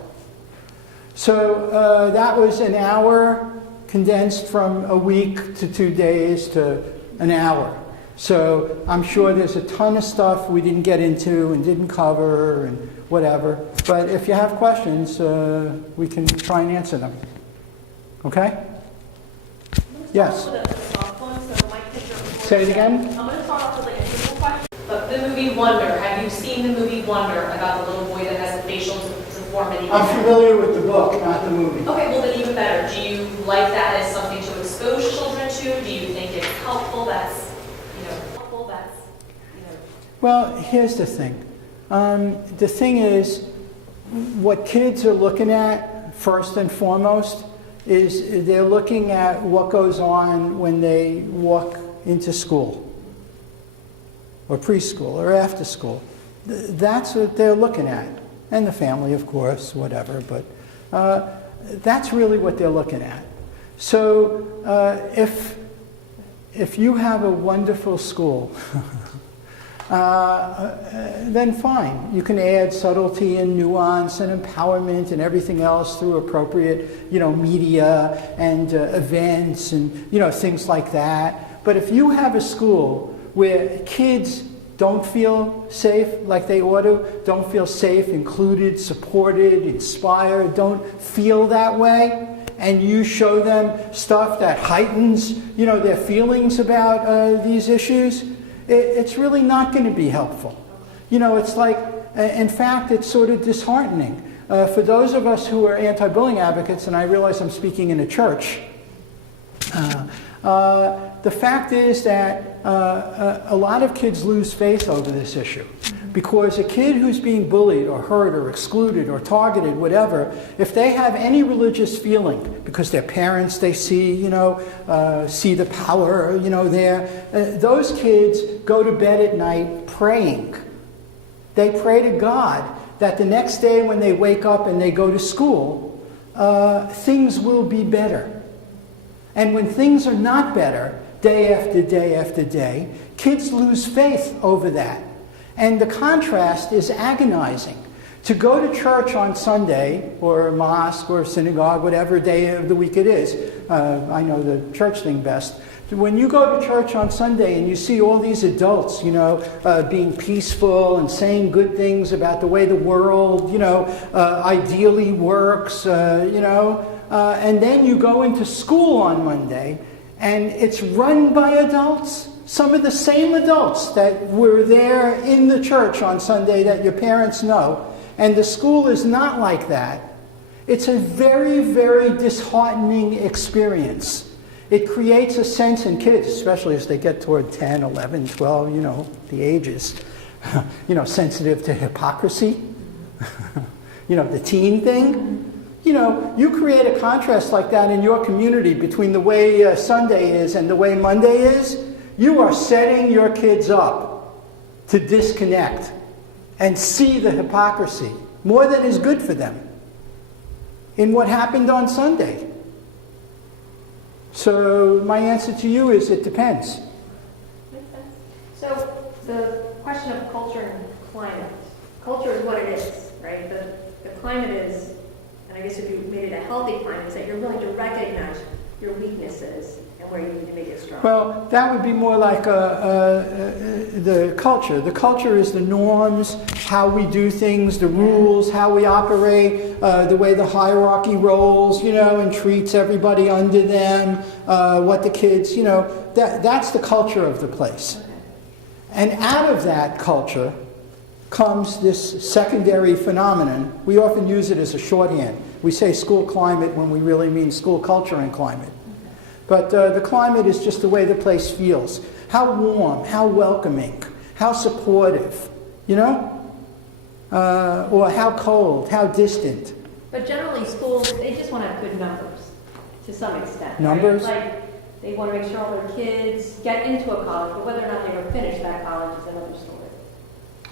So that was an hour condensed from a week to 2 days to an hour. So I'm sure there's a ton of stuff we didn't get into and didn't cover and whatever. But if you have questions, we can try and answer them. Okay? Yes? Say it again? I'm going to start off with like a simple question. But the movie Wonder, have you seen the movie Wonder about the little boy that has a facial deformity? I'm familiar with the book, not the movie. Okay, well then even better. Do you like that as something to expose children to? Do you think it's helpful? Well, here's the thing. The thing is, what kids are looking at, first and foremost, is they're looking at what goes on when they walk into school, or preschool, or after school. That's what they're looking at. And the family, of course, whatever, but that's really what they're looking at. So if you have a wonderful school, then fine. You can add subtlety and nuance and empowerment and everything else through appropriate, media and events and, things like that. But if you have a school where kids don't feel safe like they ought to, don't feel safe, included, supported, inspired, don't feel that way, and you show them stuff that heightens, their feelings about these issues, it's really not going to be helpful. It's like, in fact, it's sort of disheartening. For those of us who are anti-bullying advocates, and I realize I'm speaking in a church, the fact is that a lot of kids lose faith over this issue. Because a kid who's being bullied or hurt or excluded or targeted, whatever, if they have any religious feeling, because their parents they see, see the power, there, those kids go to bed at night praying. They pray to God that the next day when they wake up and they go to school, things will be better. And when things are not better, day after day after day, kids lose faith over that. And the contrast is agonizing. To go to church on Sunday, or mosque, or synagogue, whatever day of the week it is, I know the church thing best. When you go to church on Sunday and you see all these adults, being peaceful and saying good things about the way the world, ideally works, and then you go into school on Monday and it's run by adults. Some of the same adults that were there in the church on Sunday that your parents know, and the school is not like that. It's a very, very disheartening experience. It creates a sense in kids, especially as they get toward 10, 11, 12, the ages, sensitive to hypocrisy, the teen thing. You create a contrast like that in your community between the way Sunday is and the way Monday is. You are setting your kids up to disconnect and see the hypocrisy more than is good for them in what happened on Sunday. So my answer to you is it depends. Makes sense. So the question of culture and climate. Culture is what it is, right? The climate is And I guess if you made it a healthy climate, is that you're willing to recognize your weaknesses and where you need to make it stronger. Well, that would be more like the culture. The culture is the norms, how we do things, the rules, how we operate, the way the hierarchy rolls, and treats everybody under them, what the kids, that's the culture of the place. Okay. And out of that culture comes this secondary phenomenon. We often use it as a shorthand. We say school climate when we really mean school culture and climate. But the climate is just the way the place feels. How warm, how welcoming, how supportive, or how cold, how distant. But generally, schools, they just want to have good numbers, to some extent. Numbers? Right? Like, they want to make sure all their kids get into a college, but whether or not they ever finish that college is another story.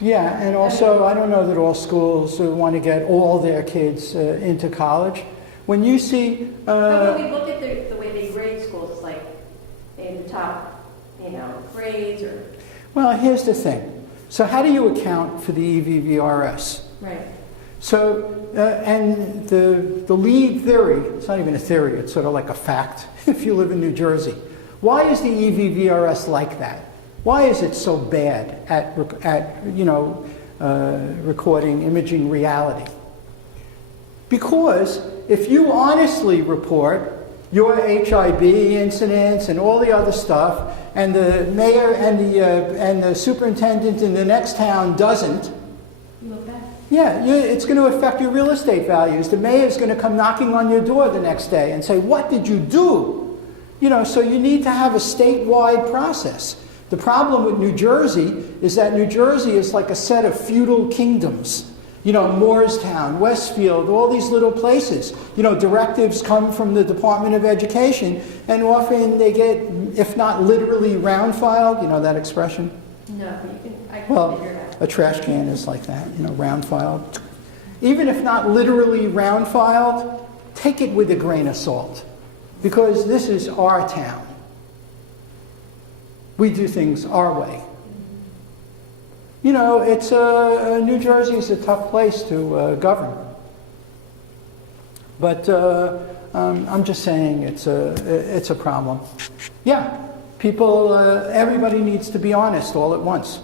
Yeah, and also, I don't know that all schools want to get all their kids into college. When you see... But when we look at the way they grade schools, it's like in the top, grades or... Well, here's the thing. So how do you account for the EVVRS? Right. So, and the lead theory, it's not even a theory, it's sort of like a fact, if you live in New Jersey. Why is the EVVRS like that? Why is it so bad at recording, imaging reality? Because if you honestly report your HIB incidents and all the other stuff, and the mayor and the superintendent in the next town doesn't, You look back. yeah, it's going to affect your real estate values. The mayor's going to come knocking on your door the next day and say, "What did you do?" So you need to have a statewide process. The problem with New Jersey is that New Jersey is like a set of feudal kingdoms. Moorestown, Westfield, all these little places. Directives come from the Department of Education, and often they get, if not literally round-filed, that expression? No, I can Well, figure it out. a trash can is like that, round-filed. Even if not literally round-filed, take it with a grain of salt, because this is our town. We do things our way. It's New Jersey is a tough place to govern. But I'm just saying it's a problem. Yeah, people, everybody needs to be honest all at once.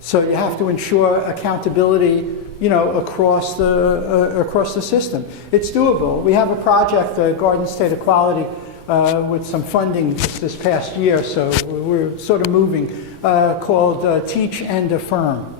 So you have to ensure accountability, across the system. It's doable. We have a project, Garden State Equality, with some funding just this past year, so we're sort of moving, called Teach and Affirm.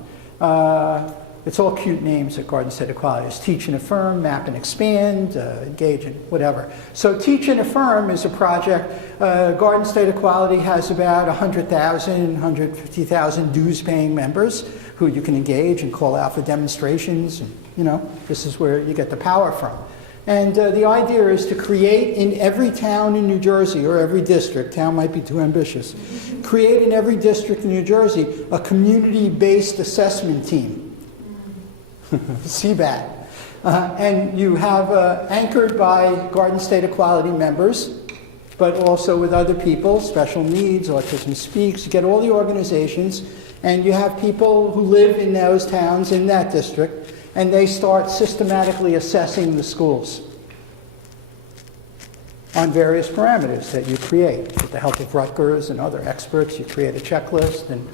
It's all cute names at Garden State Equality. It's Teach and Affirm, Map and Expand, Engage and whatever. So Teach and Affirm is a project. Garden State Equality has about 100,000, 150,000 dues-paying members who you can engage and call out for demonstrations. And, this is where you get the power from. And the idea is to create in every town in New Jersey, or every district, town might be too ambitious, create in every district in New Jersey a community-based assessment team. CBAT. And you have anchored by Garden State Equality members, but also with other people, special needs, Autism Speaks, you get all the organizations, and you have people who live in those towns in that district, and they start systematically assessing the schools on various parameters that you create. With the help of Rutgers and other experts, you create a checklist and,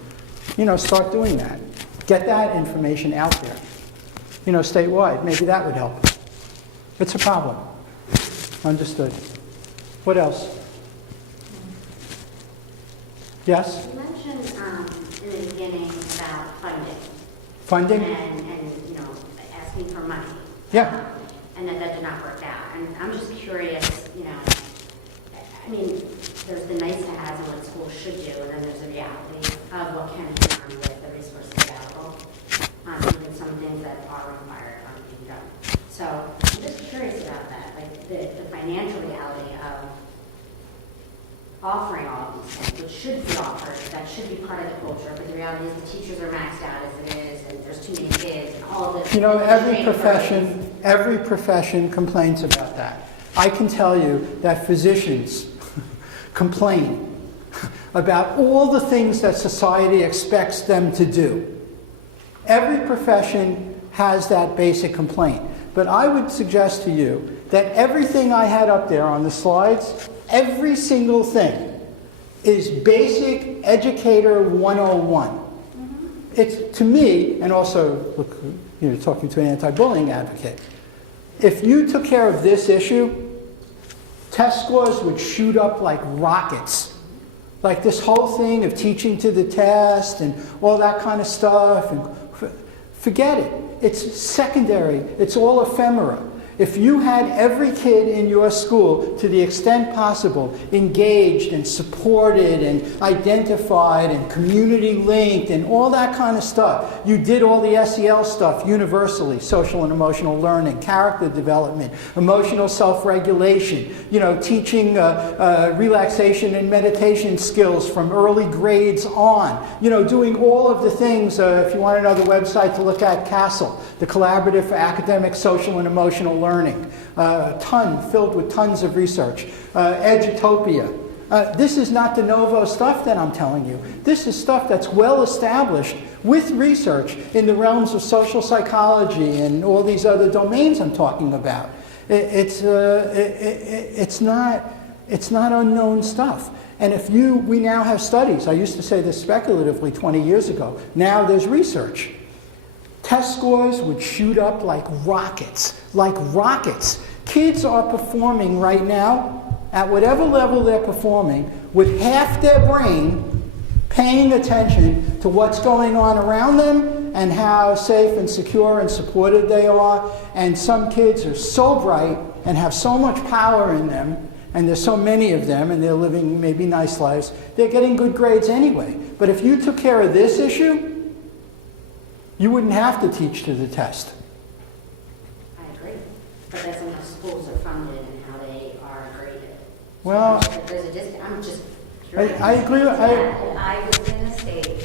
start doing that. Get that information out there, statewide. Maybe that would help. It's a problem. Understood. What else? Yes? You mentioned in the beginning about funding. Funding? And asking for money. Yeah. And that did not work out. And I'm just curious, there's the nice to have of what schools should do, and then there's the reality of what can be done with the resources available. Even some things that are required aren't being done. So I'm just curious about that, like the financial reality of offering all of these things, which should be offered, that should be part of the culture, but the reality is the teachers are maxed out as it is, and there's too many kids, and all of this. Every profession complains about that. I can tell you that physicians complain about all the things that society expects them to do. Every profession has that basic complaint. but I would suggest to you that everything I had up there on the slides, every single thing, is basic educator 101. It's, to me, and also, look, you know, talking to an anti-bullying advocate, if you took care of this issue, test scores would shoot up like rockets. Like this whole thing of teaching to the test and all that kind of stuff, and forget it. It's secondary. It's all ephemera. If you had every kid in your school, to the extent possible, engaged and supported and identified and community linked and all that kind of stuff, you did all the SEL stuff universally, social and emotional learning, character development, emotional self-regulation, you know, teaching relaxation and meditation skills from early grades on, you know, doing all of the things, if you want another website to look at, CASEL, the Collaborative for Academic, Social and Emotional Learning, filled with tons of research, Edutopia. This is not de novo stuff that I'm telling you. This is stuff that's well established with research in the realms of social psychology and all these other domains I'm talking about. It's not unknown stuff. And if we now have studies, I used to say this speculatively 20 years ago, now there's research. Test scores would shoot up like rockets, like rockets. Kids are performing right now, at whatever level they're performing, with half their brain paying attention to what's going on around them and how safe and secure and supported they are. And some kids are so bright and have so much power in them, and there's so many of them, and they're living maybe nice lives, they're getting good grades anyway. But if you took care of this issue, you wouldn't have to teach to the test. I agree, but that's how schools are funded and how they are graded. Well, So there's a I'm just curious. I agree. I was in a state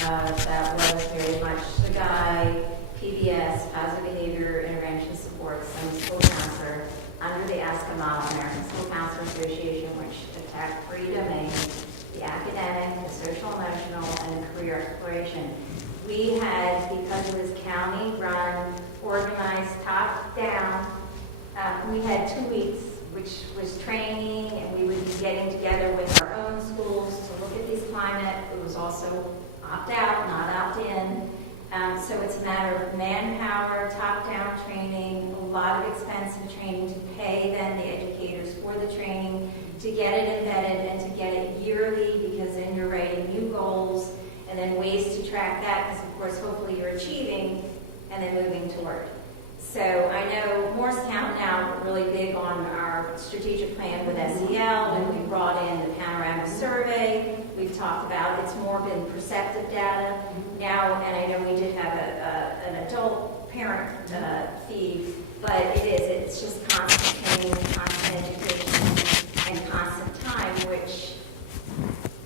that was very much the guy, PBS, positive behavior intervention supports, and school counselor under the ASCA model, American School Counselor Association, which attacked 3 domains: the academic, the social emotional, and the career exploration. We had, because it was county-run, organized, top-down, we had 2 weeks, which was training, and we would be getting together with our own schools to look at these climate. It was also opt-out, not opt-in. So it's a matter of manpower, top-down training, a lot of expensive training to pay then the educators for the training, to get it embedded and to get it yearly, because then you're writing new goals, and then ways to track that, because of course hopefully you're achieving and then moving toward. So I know Moorestown now really big on our strategic plan with SEL, and we brought in the panorama survey. We've talked about it's more been perceptive data now, and I know we did have an adult parent feed, but it's just constant training, constant education, and constant time, which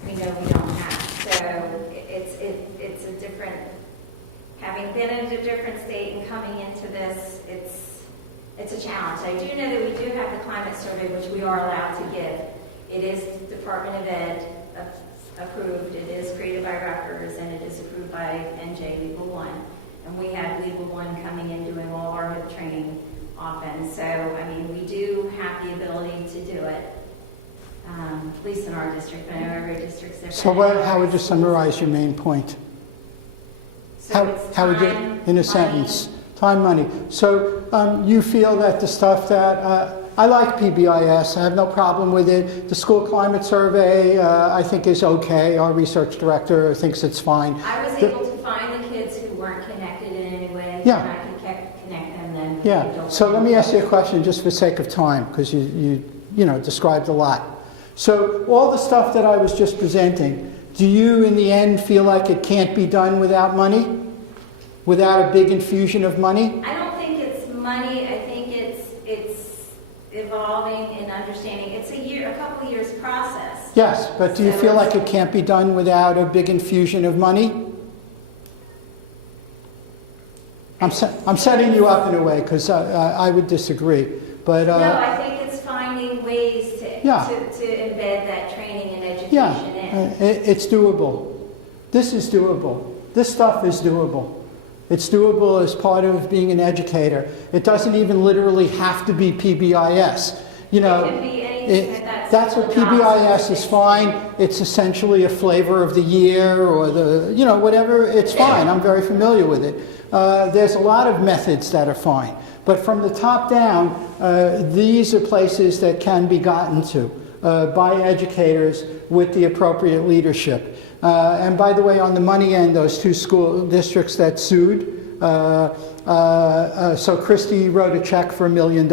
we know we don't have. So it's a different, having been in a different state and coming into this, it's a challenge. I do know that we do have the climate survey, which we are allowed to give. It is Department of Ed approved. It is created by Rutgers, and it is approved by NJ Legal One. And we have Legal One coming in doing all of our HIP training often. So, I mean, we do have the ability to do it. At least in our district, but I know every district's different. So how would you summarize your main point? So it's How would you, time, in a money. sentence? Time, money. So you feel that the stuff that, I like PBIS, I have no problem with it. The school climate survey, I think is okay. Our research director thinks it's fine. I was able to find the kids who weren't connected in any way, Yeah. and I could connect them then. with the Yeah, adult so let me ask you a learning. question just for sake of time, because you described a lot. So all the stuff that I was just presenting, do you in the end feel like it can't be done without money? Without a big infusion of money? I don't think it's money. I think it's evolving and understanding. It's a couple years process. Yes, but do you So feel it's- like it can't be done without a big infusion of money? I'm setting you up in a way, because I would disagree. But No, I think it's finding ways to Yeah. to embed that training and education yeah, in. it's doable. This is doable. This stuff is doable. It's doable as part of being an educator. It doesn't even literally have to be PBIS. You know, It can be anything that's what PBIS is fine. It's essentially a flavor of the year or the, you know, whatever, it's fine. I'm very familiar with it. There's a lot of methods that are fine. But from the top down, these are places that can be gotten to by educators with the appropriate leadership. And by the way, on the money end, those two school districts that sued, so Christie wrote a check for $1 million,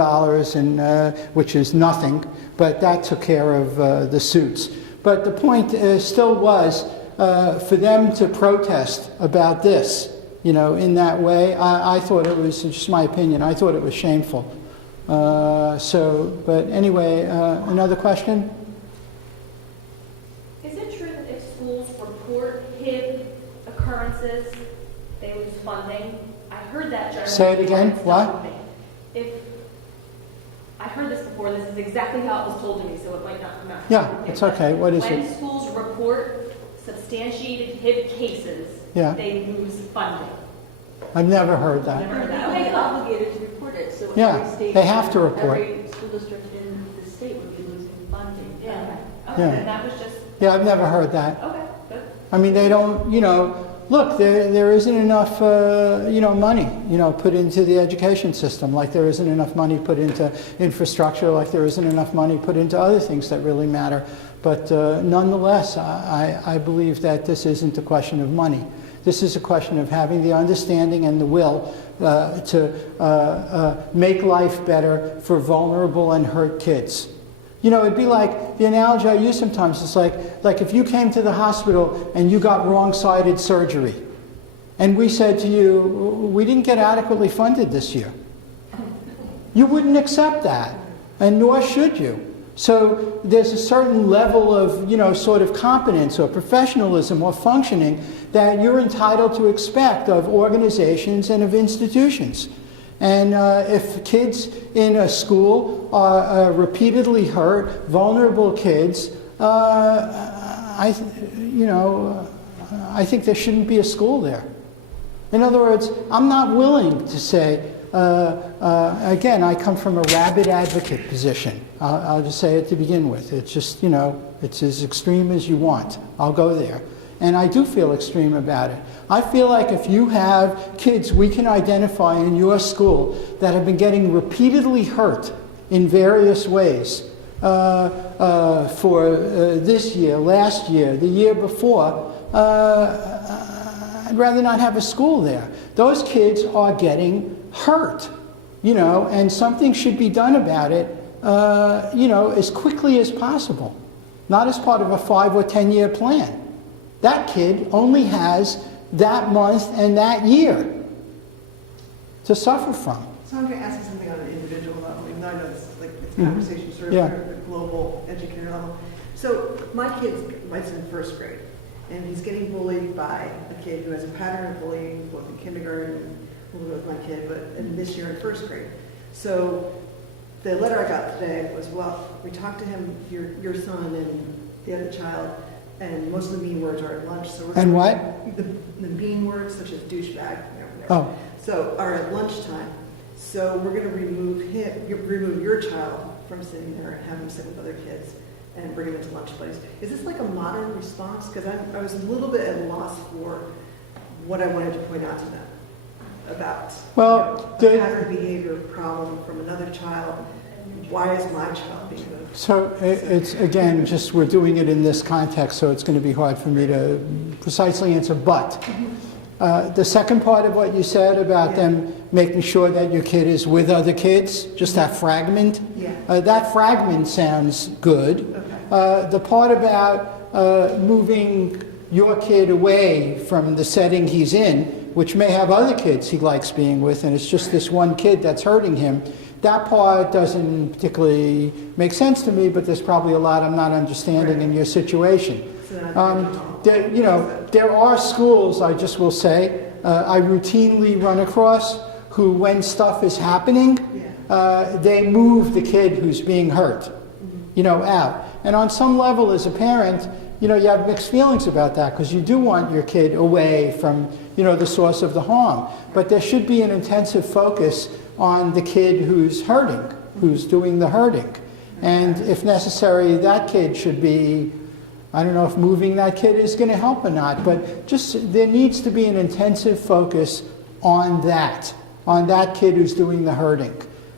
and, which is nothing, but that took care of the suits. But the point still was for them to protest about this, you know, in that way. I thought it was, just my opinion, I thought it was shameful. But anyway, another question? Is it true that if schools report HIB occurrences, they lose funding? I heard that generally. Say it again, what? If, I heard this before, this is exactly how it was told to me, so it might not come out. Yeah, it's okay. What is When it? schools report substantiated HIB cases, Yeah. they lose funding. I've never heard that. Never heard that. They're Okay. obligated to report it, so Yeah, every state. they have to report. Every school district in the state would be losing funding. Okay, Yeah. then that was just, Yeah, I've never heard that. okay, good. I mean, they don't, you know, look, there isn't enough, you know, money, you know, put into the education system, like there isn't enough money put into infrastructure, like there isn't enough money put into other things that really matter. But nonetheless, I believe that this isn't a question of money. This is a question of having the understanding and the will to make life better for vulnerable and hurt kids. You know, it'd be like, the analogy I use sometimes is like if you came to the hospital and you got wrong-sided surgery, and we said to you, we didn't get adequately funded this year. You wouldn't accept that, and nor should you. So there's a certain level of, you know, sort of competence or professionalism or functioning that you're entitled to expect of organizations and of institutions. And if kids in a school are repeatedly hurt, vulnerable kids, I think there shouldn't be a school there. In other words, I'm not willing to say, again, I come from a rabid advocate position. I'll just say it to begin with. It's just, you know, it's as extreme as you want. I'll go there. And I do feel extreme about it. I feel like if you have kids we can identify in your school that have been getting repeatedly hurt in various ways for this year, last year, the year before, I'd rather not have a school there. Those kids are getting hurt, you know, and something should be done about it, you know, as quickly as possible, not as part of a 5 or 10 year plan. That kid only has that month and that year to suffer from. So I'm going to ask you something on an individual level, even though I know this is like this conversation sort of Yeah. at a global educator level. So my kid's in first grade, and he's getting bullied by a kid who has a pattern of bullying both in kindergarten and a little bit with my kid, but in this year in first grade. So the letter I got today was, well, we talked to him, your son and the other child, and most of the mean words are at lunch. So we're And what? The mean words such as douchebag, whatever. Oh. So are at lunchtime. So we're going to remove your child from sitting there and have him sit with other kids and bring him into lunch buddies. Is this like a modern response? Because I was a little bit at a loss for what I wanted to point out to them about the pattern behavior problem from another child. Why is my child being moved? So it's, again, just we're doing it in this context, so it's going to be hard for me to precisely answer. But the second part of what you said about them making sure that your kid is with other kids, just that fragment, that fragment sounds good. Okay. The part about moving your kid away from the setting he's in, which may have other kids he likes being with, and it's just this one kid that's hurting him, that part doesn't particularly make sense to me, but there's probably a lot I'm not understanding in your situation. There are schools, I just will say, I routinely run across who, when stuff is happening, they move the kid who's being hurt, you know, out. And on some level, as a parent, you have mixed feelings about that because you do want your kid away from, the source of the harm. But there should be an intensive focus on the kid who's hurting, who's doing the hurting. And if necessary, that kid should be, I don't know if moving that kid is going to help or not, but just there needs to be an intensive focus on that kid who's doing the hurting.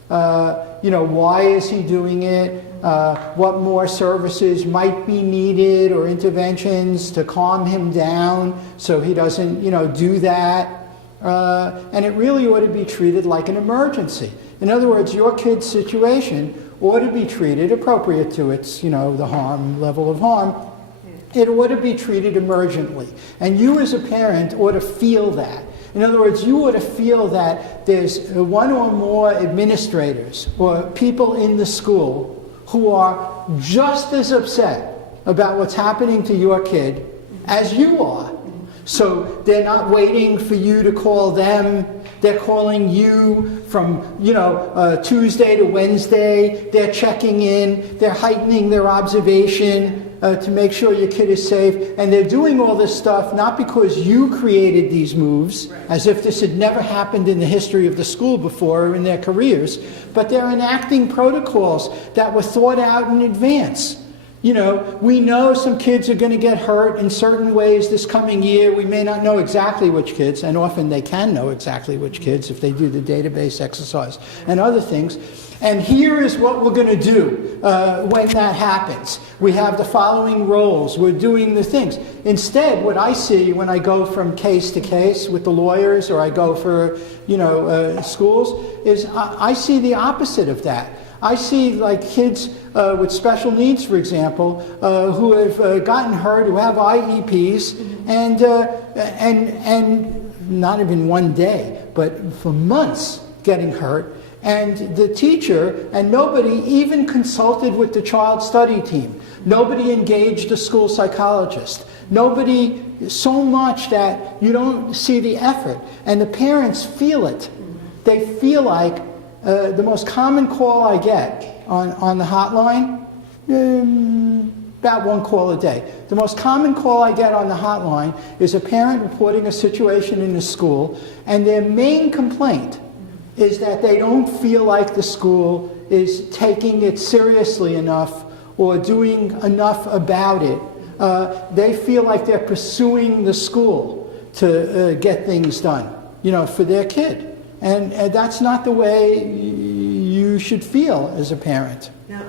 Why is he doing it? What more services might be needed or interventions to calm him down so he doesn't, do that. And it really ought to be treated like an emergency. In other words, your kid's situation ought to be treated appropriate to its, the level of harm. It ought to be treated emergently. And you as a parent ought to feel that. In other words, you ought to feel that there's one or more administrators or people in the school who are just as upset about what's happening to your kid as you are. So they're not waiting for you to call them. They're calling you from, Tuesday to Wednesday. They're checking in. They're heightening their observation to make sure your kid is safe. And they're doing all this stuff not because you created these moves, as if this had never happened in the history of the school before or in their careers, but they're enacting protocols that were thought out in advance. We know some kids are going to get hurt in certain ways this coming year. We may not know exactly which kids, and often they can know exactly which kids if they do the database exercise and other things. And here is what we're going to do when that happens. We have the following roles. We're doing the things. Instead, what I see when I go from case to case with the lawyers or I go for, schools, is I see the opposite of that. I see like kids with special needs, for example, who have gotten hurt, who have IEPs, and not even one day, but for months getting hurt. And the teacher and nobody even consulted with the child study team. Nobody engaged a school psychologist. Nobody, so much that you don't see the effort. And the parents feel it. They feel like the most common call I get on the hotline, about one call a day. The most common call I get on the hotline is a parent reporting a situation in the school, and their main complaint is that they don't feel like the school is taking it seriously enough or doing enough about it. They feel like they're pursuing the school to get things done, for their kid. And that's not the way you should feel as a parent. Now,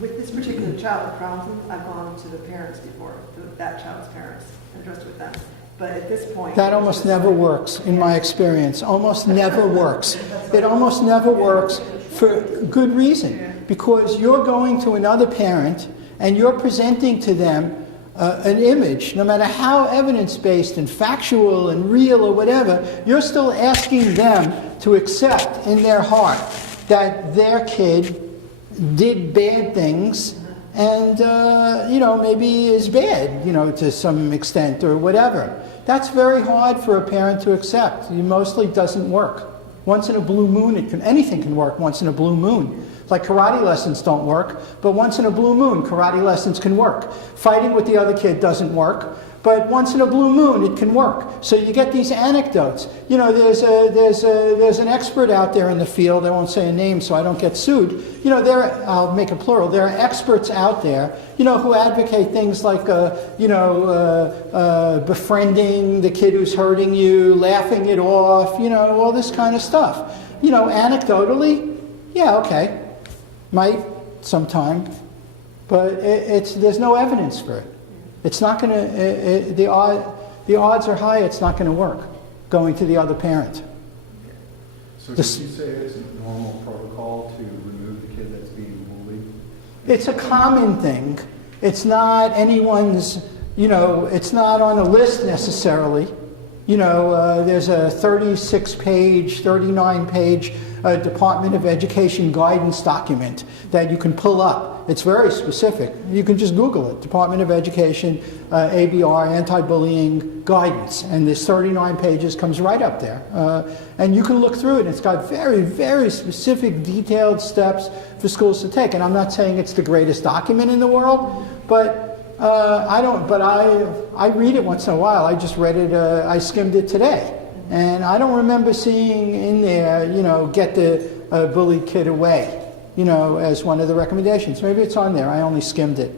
with this particular child, the problem, I've gone to the parents before, that child's parents, and addressed with them. But at this point... That almost never works, in my experience. Almost never works. It almost never works for good reason. Because you're going to another parent, and you're presenting to them an image, no matter how evidence-based and factual and real or whatever, you're still asking them to accept in their heart that their kid did bad things and, maybe is bad, to some extent or whatever. That's very hard for a parent to accept. It mostly doesn't work. Once in a blue moon, anything can work once in a blue moon. Like karate lessons don't work, but once in a blue moon, karate lessons can work. Fighting with the other kid doesn't work, but once in a blue moon, it can work. So you get these anecdotes. There's an expert out there in the field. I won't say a name so I don't get sued. I'll make it plural. There are experts out there, who advocate things like, befriending the kid who's hurting you, laughing it off, all this kind of stuff. Anecdotally, yeah, okay. Might sometime, but there's no evidence for it. It's not going to, the odds are high it's not going to work, going to the other parent. So did you say it's a normal protocol to remove the kid that's being bullied? It's a common thing. It's not anyone's, it's not on a list necessarily. There's a 36-page, 39-page Department of Education guidance document that you can pull up. It's very specific. You can just Google it, Department of Education, ABR, anti-bullying guidance. And this 39 pages comes right up there. And you can look through it. It's got very, very specific, detailed steps for schools to take. And I'm not saying it's the greatest document in the world, but I don't, but I read it once in a while. I just read it, I skimmed it today. And I don't remember seeing in there, get the bullied kid away, as one of the recommendations. Maybe it's on there, I only skimmed it.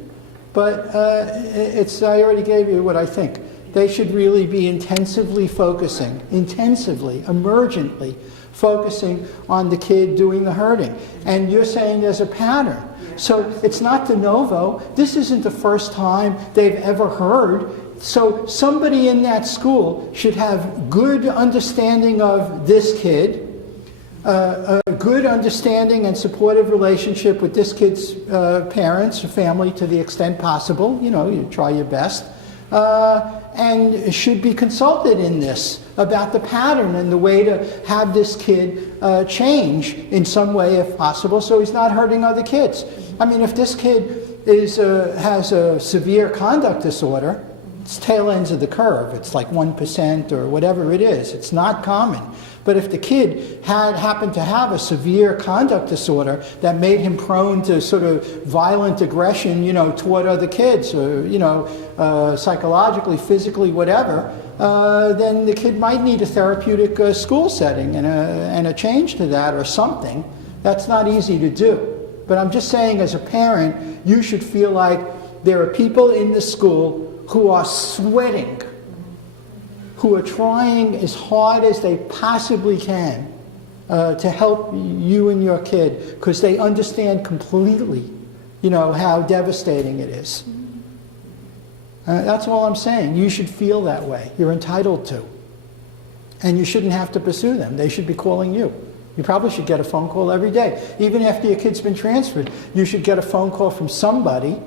But I already gave you what I think. They should really be intensively, emergently focusing on the kid doing the hurting. And you're saying there's a pattern. So it's not de novo. This isn't the first time they've ever heard. So somebody in that school should have good understanding of this kid, a good understanding and supportive relationship with this kid's parents or family to the extent possible. You try your best. And should be consulted in this about the pattern and the way to have this kid change in some way if possible so he's not hurting other kids. I mean, if this kid has a severe conduct disorder, it's tail ends of the curve. It's like 1% or whatever it is. It's not common. But if the kid happened to have a severe conduct disorder that made him prone to sort of violent aggression, toward other kids, or, psychologically, physically, whatever, then the kid might need a therapeutic school setting and a change to that or something. That's not easy to do. But I'm just saying, as a parent, you should feel like there are people in the school who are sweating, who are trying as hard as they possibly can to help you and your kid, because they understand completely, how devastating it is. That's all I'm saying. You should feel that way. You're entitled to. And you shouldn't have to pursue them. They should be calling you. You probably should get a phone call every day. Even after your kid's been transferred, you should get a phone call from somebody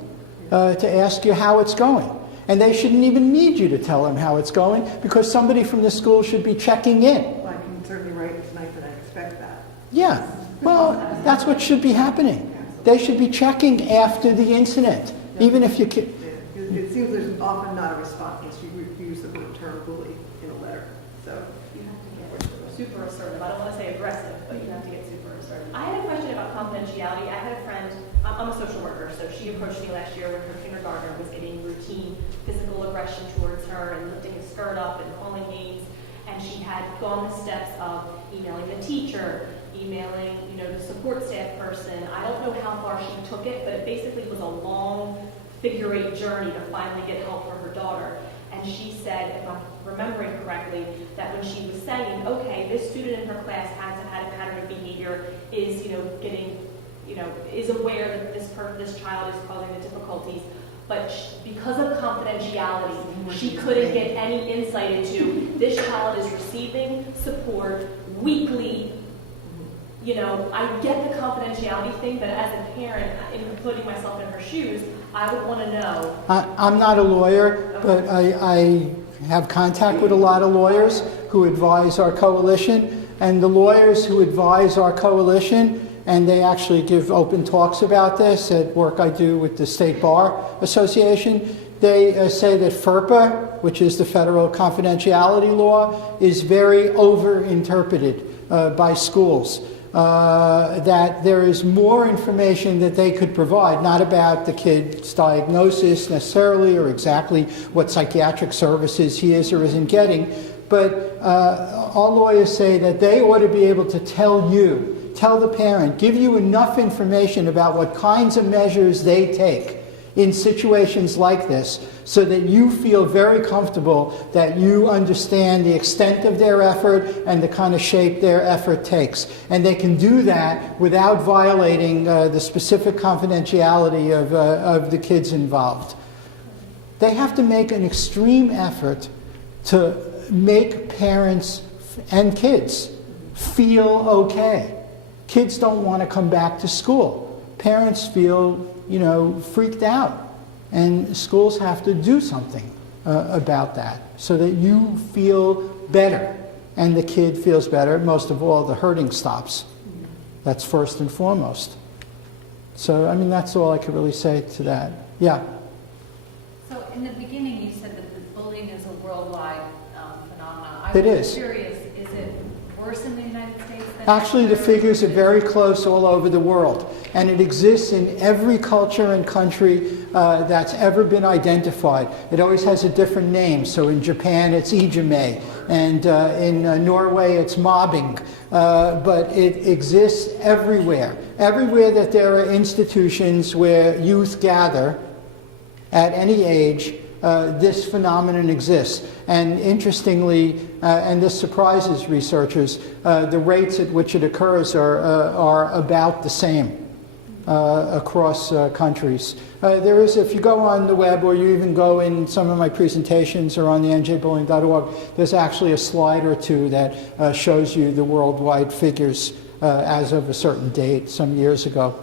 to ask you how it's going. And they shouldn't even need you to tell them how it's going, because somebody from the school should be checking in. Well, I can certainly write tonight that I expect that. Yeah, well, that's what should be happening. They should be checking after the incident, even if you can. It seems there's often not a response unless you use the term bully in a letter. So You have to get super assertive. I don't want to say aggressive, but you have to get super assertive. I had a question about confidentiality. I had a friend, I'm a social worker, so she approached me last year when her kindergartner was getting routine physical aggression towards her and lifting his skirt up and calling names. And she had gone the steps of emailing the teacher, emailing, the support staff person. I don't know how far she took it, but it basically was a long figure eight journey to finally get help for her daughter. And she said, if I'm remembering correctly, that when she was saying, okay, this student in her class has had a pattern of behavior, is, is aware that this child is causing the difficulties, but because of confidentiality, she couldn't get any insight into this child is receiving support weekly. I get the confidentiality thing, but as a parent, in putting myself in her shoes, I would want to know. I'm not a lawyer, but I have contact with a lot of lawyers who advise our coalition, and the lawyers who advise our coalition, and they actually give open talks about this at work I do with the State Bar Association, they say that FERPA, which is the Federal Confidentiality Law, is very over-interpreted by schools. That there is more information that they could provide, not about the kid's diagnosis necessarily or exactly what psychiatric services he is or isn't getting, but all lawyers say that they ought to be able to tell the parent, give you enough information about what kinds of measures they take in situations like this so that you feel very comfortable that you understand the extent of their effort and the kind of shape their effort takes. And they can do that without violating the specific confidentiality of the kids involved. They have to make an extreme effort to make parents and kids feel okay. Kids don't want to come back to school. Parents feel freaked out. And schools have to do something about that so that you feel better and the kid feels better. Most of all, the hurting stops. That's first and foremost. So, that's all I could really say to that. Yeah? So in the beginning, you said that the bullying is a worldwide phenomenon. It is. Curious, is it worse in the United States than Actually, the figures are very close all over the world. and it exists in every culture and country that's ever been identified. It always has a different name. So in Japan, it's ijime, and in Norway, it's mobbing. But it exists everywhere. Everywhere that there are institutions where youth gather at any age, this phenomenon exists. And interestingly, and this surprises researchers, the rates at which it occurs are about the same across countries. There is, if you go on the web, or you even go in some of my presentations or on the njbullying.org, there's actually a slide or two that shows you the worldwide figures as of a certain date, some years ago.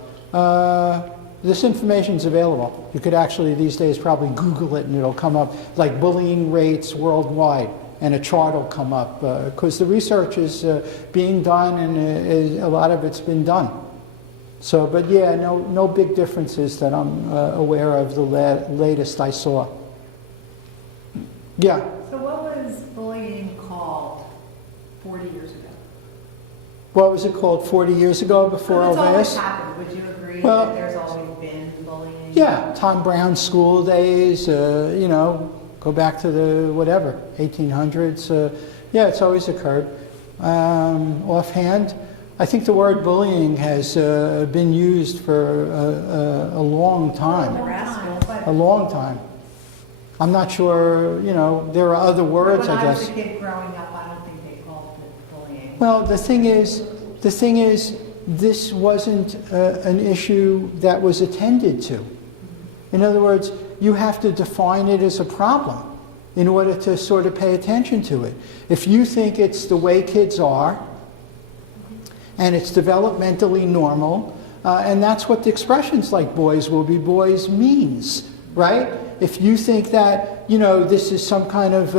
This information is available. You could actually these days probably Google it and it'll come up, like bullying rates worldwide, and a chart will come up, because the research is being done, and a lot of it's been done. So, but yeah, no big differences that I'm aware of. The latest I saw. Yeah. So what was bullying called 40 years ago? What was it called 40 years ago before That's always Alveus? happened. Would you agree Well, that there's always been bullying? Yeah, Tom Brown's school days, you know, go back to the, whatever, 1800s. Yeah, it's always occurred. Offhand, I think the word bullying has been used for a long time. A long time. I'm not sure, you know, there are other words, I guess. When I was a kid growing up, I don't think they called it bullying. Well, the thing is, this wasn't an issue that was attended to. In other words, you have to define it as a problem in order to sort of pay attention to it. If you think it's the way kids are, and it's developmentally normal, and that's what the expressions like boys will be boys means, right? If you think that, you know, this is some kind of,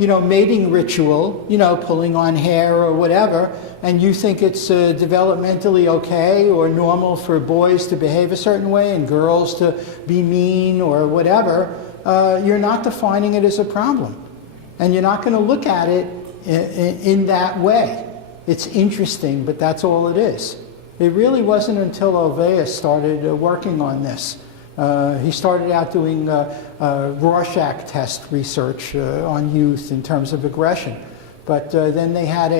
you know, mating ritual, you know, pulling on hair or whatever, and you think it's developmentally okay or normal for boys to behave a certain way and girls to be mean or whatever, you're not defining it as a problem. And you're not going to look at it in that way. It's interesting, but that's all it is. It really wasn't until Alveus started working on this. He started out doing Rorschach test research on youth in terms of aggression. But then they had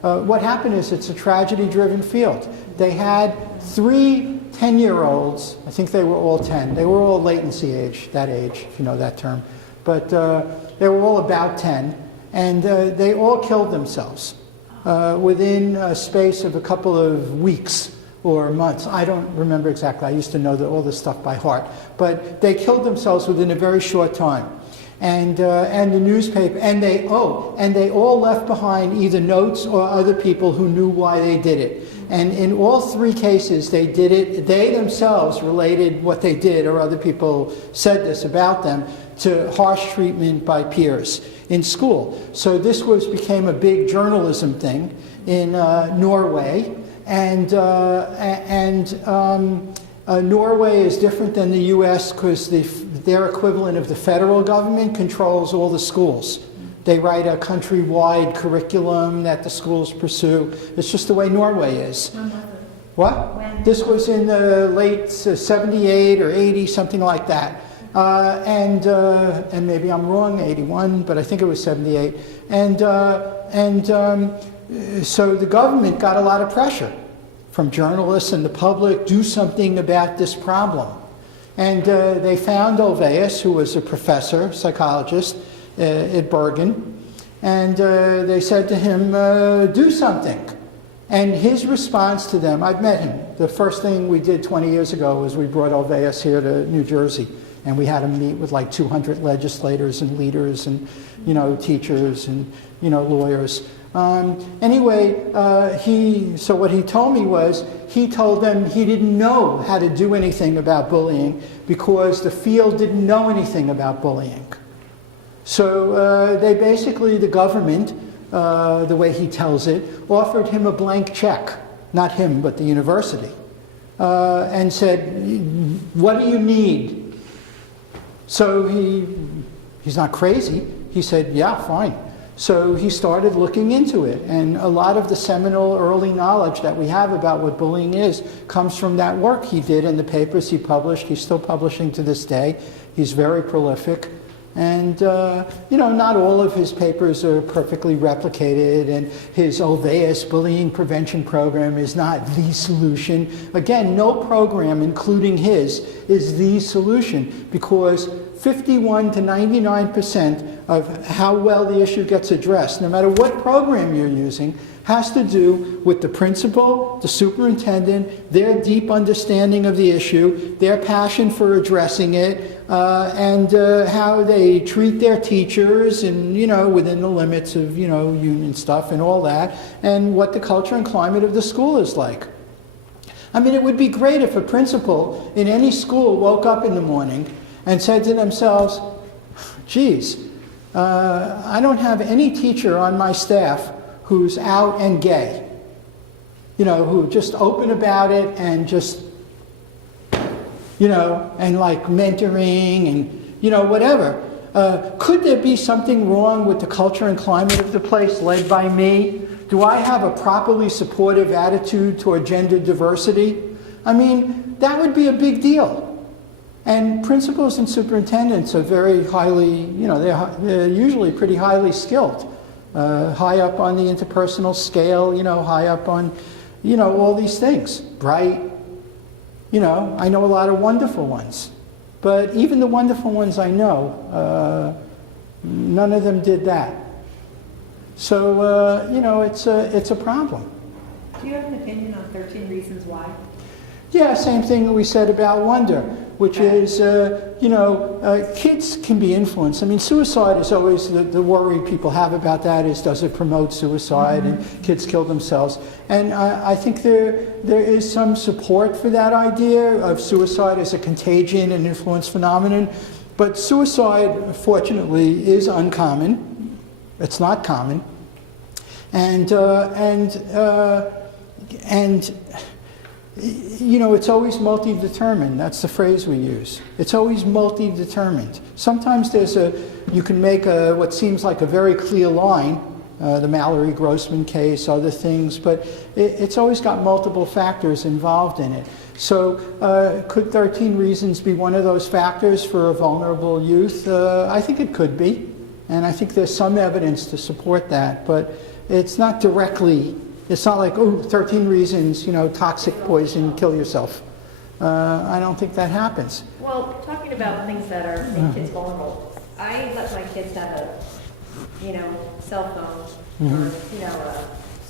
what happened is it's a tragedy-driven field. They had 3 10-year-olds, I think they were all 10. They were all latency age, that age, if you know that term. But they were all about 10, and they all killed themselves within a space of a couple of weeks or months. I don't remember exactly. I used to know all this stuff by heart. But they killed themselves within a very short time. And the newspaper, and they all left behind either notes or other people who knew why they did it. And in all 3 cases, they did it, they themselves related what they did, or other people said this about them, to harsh treatment by peers in school. So this became a big journalism thing in Norway. And Norway is different than the U.S. because their equivalent of the federal government controls all the schools. They write a countrywide curriculum that the schools pursue. It's just the way Norway is. When was it? What? When? This was in the late 78 or 80, something like that. And maybe I'm wrong, 81, but I think it was 78. So the government got a lot of pressure from journalists and the public, do something about this problem. And they found Alveus, who was a professor, psychologist at Bergen, and they said to him, do something. And his response to them, I've met him. The first thing we did 20 years ago was we brought Alveus here to New Jersey, and we had him meet with like 200 legislators and leaders and, you know, teachers and, you know, lawyers. So what he told me was, he told them he didn't know how to do anything about bullying because the field didn't know anything about bullying. So they basically, the government, the way he tells it, offered him a blank check, not him, but the university, and said, what do you need? So he's not crazy. He said, yeah, fine. So he started looking into it, and a lot of the seminal early knowledge that we have about what bullying is comes from that work he did in the papers he published. He's still publishing to this day. He's very prolific. And, not all of his papers are perfectly replicated, and his Ulvaeus bullying prevention program is not the solution. Again, no program, including his, is the solution, because 51 to 99% of how well the issue gets addressed, no matter what program you're using, has to do with the principal, the superintendent, their deep understanding of the issue, their passion for addressing it, and how they treat their teachers, and within the limits of union stuff and all that, and what the culture and climate of the school is like. I mean, it would be great if a principal in any school woke up in the morning and said to themselves, geez, I don't have any teacher on my staff who's out and gay, who just open about it and just, and like mentoring and, whatever. Could there be something wrong with the culture and climate of the place led by me? Do I have a properly supportive attitude toward gender diversity? I mean, that would be a big deal. And principals and superintendents are very highly, they're usually pretty highly skilled. High up on the interpersonal scale, high up on, all these things. Bright. I know a lot of wonderful ones. But even the wonderful ones I know, none of them did that. So, it's a problem. Do you have an opinion on 13 Reasons Why? Yeah, same thing that we said about wonder, which is, kids can be influenced. I mean, suicide is always the worry people have about that is, does it promote suicide and kids kill themselves? And I think there is some support for that idea of suicide as a contagion and influence phenomenon. But suicide, fortunately, is uncommon. It's not common. It's always multi-determined. That's the phrase we use. It's always multi-determined. Sometimes you can make what seems like a very clear line, the Mallory Grossman case, other things, but it's always got multiple factors involved in it. So could 13 Reasons be one of those factors for a vulnerable youth? I think it could be, and I think there's some evidence to support that, but it's not directly. It's not like, 13 reasons, toxic poison, kill yourself. I don't think that happens. Well, talking about things that are make kids vulnerable, I let my kids have a, cell phone or, a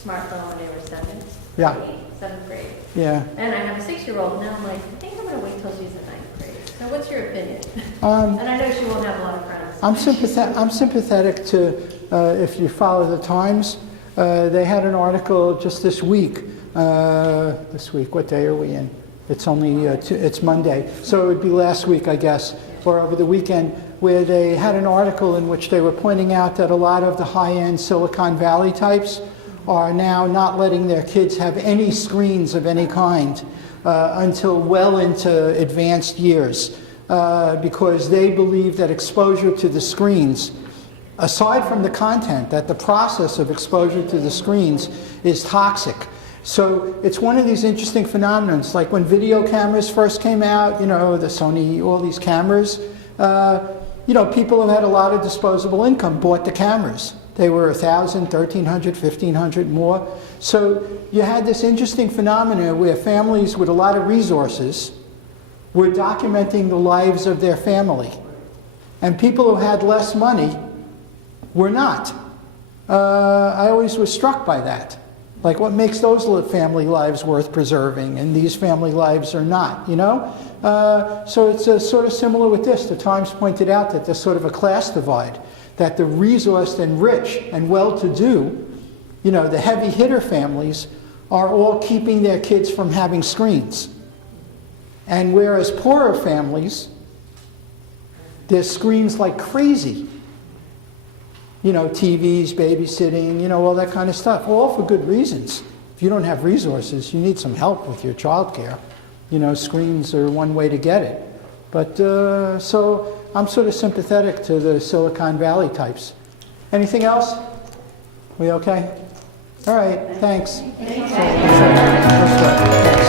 smartphone when they were 7th grade. Yeah. And I have a 6-year-old, and now I'm like, I think I'm going to wait till she's in 9th grade. So what's your opinion? And I know she won't have a lot of friends. I'm sympathetic to, if you follow the Times, they had an article just this week. What day are we in? It's only, it's Monday. So it would be last week, I guess, or over the weekend, where they had an article in which they were pointing out that a lot of the high-end Silicon Valley types are now not letting their kids have any screens of any kind until well into advanced years, because they believe that exposure to the screens, aside from the content, that the process of exposure to the screens is toxic. So it's one of these interesting phenomena. Like when video cameras first came out, the Sony, all these cameras, people have had a lot of disposable income, bought the cameras. They were $1,000, $1,300, $1,500 more. So you had this interesting phenomena where families with a lot of resources were documenting the lives of their family. And people who had less money were not. I always was struck by that. Like, what makes those family lives worth preserving and these family lives are not, So it's sort of similar with this. The Times pointed out that there's sort of a class divide, that the resourced and rich and well-to-do, the heavy hitter families are all keeping their kids from having screens. And whereas poorer families, there's screens like crazy. TVs, babysitting, all that kind of stuff, all for good reasons. If you don't have resources, you need some help with your childcare. Screens are one way to get it. But so I'm sort of sympathetic to the Silicon Valley types. Anything else? We okay? All right, thanks. Thank you. Let's go.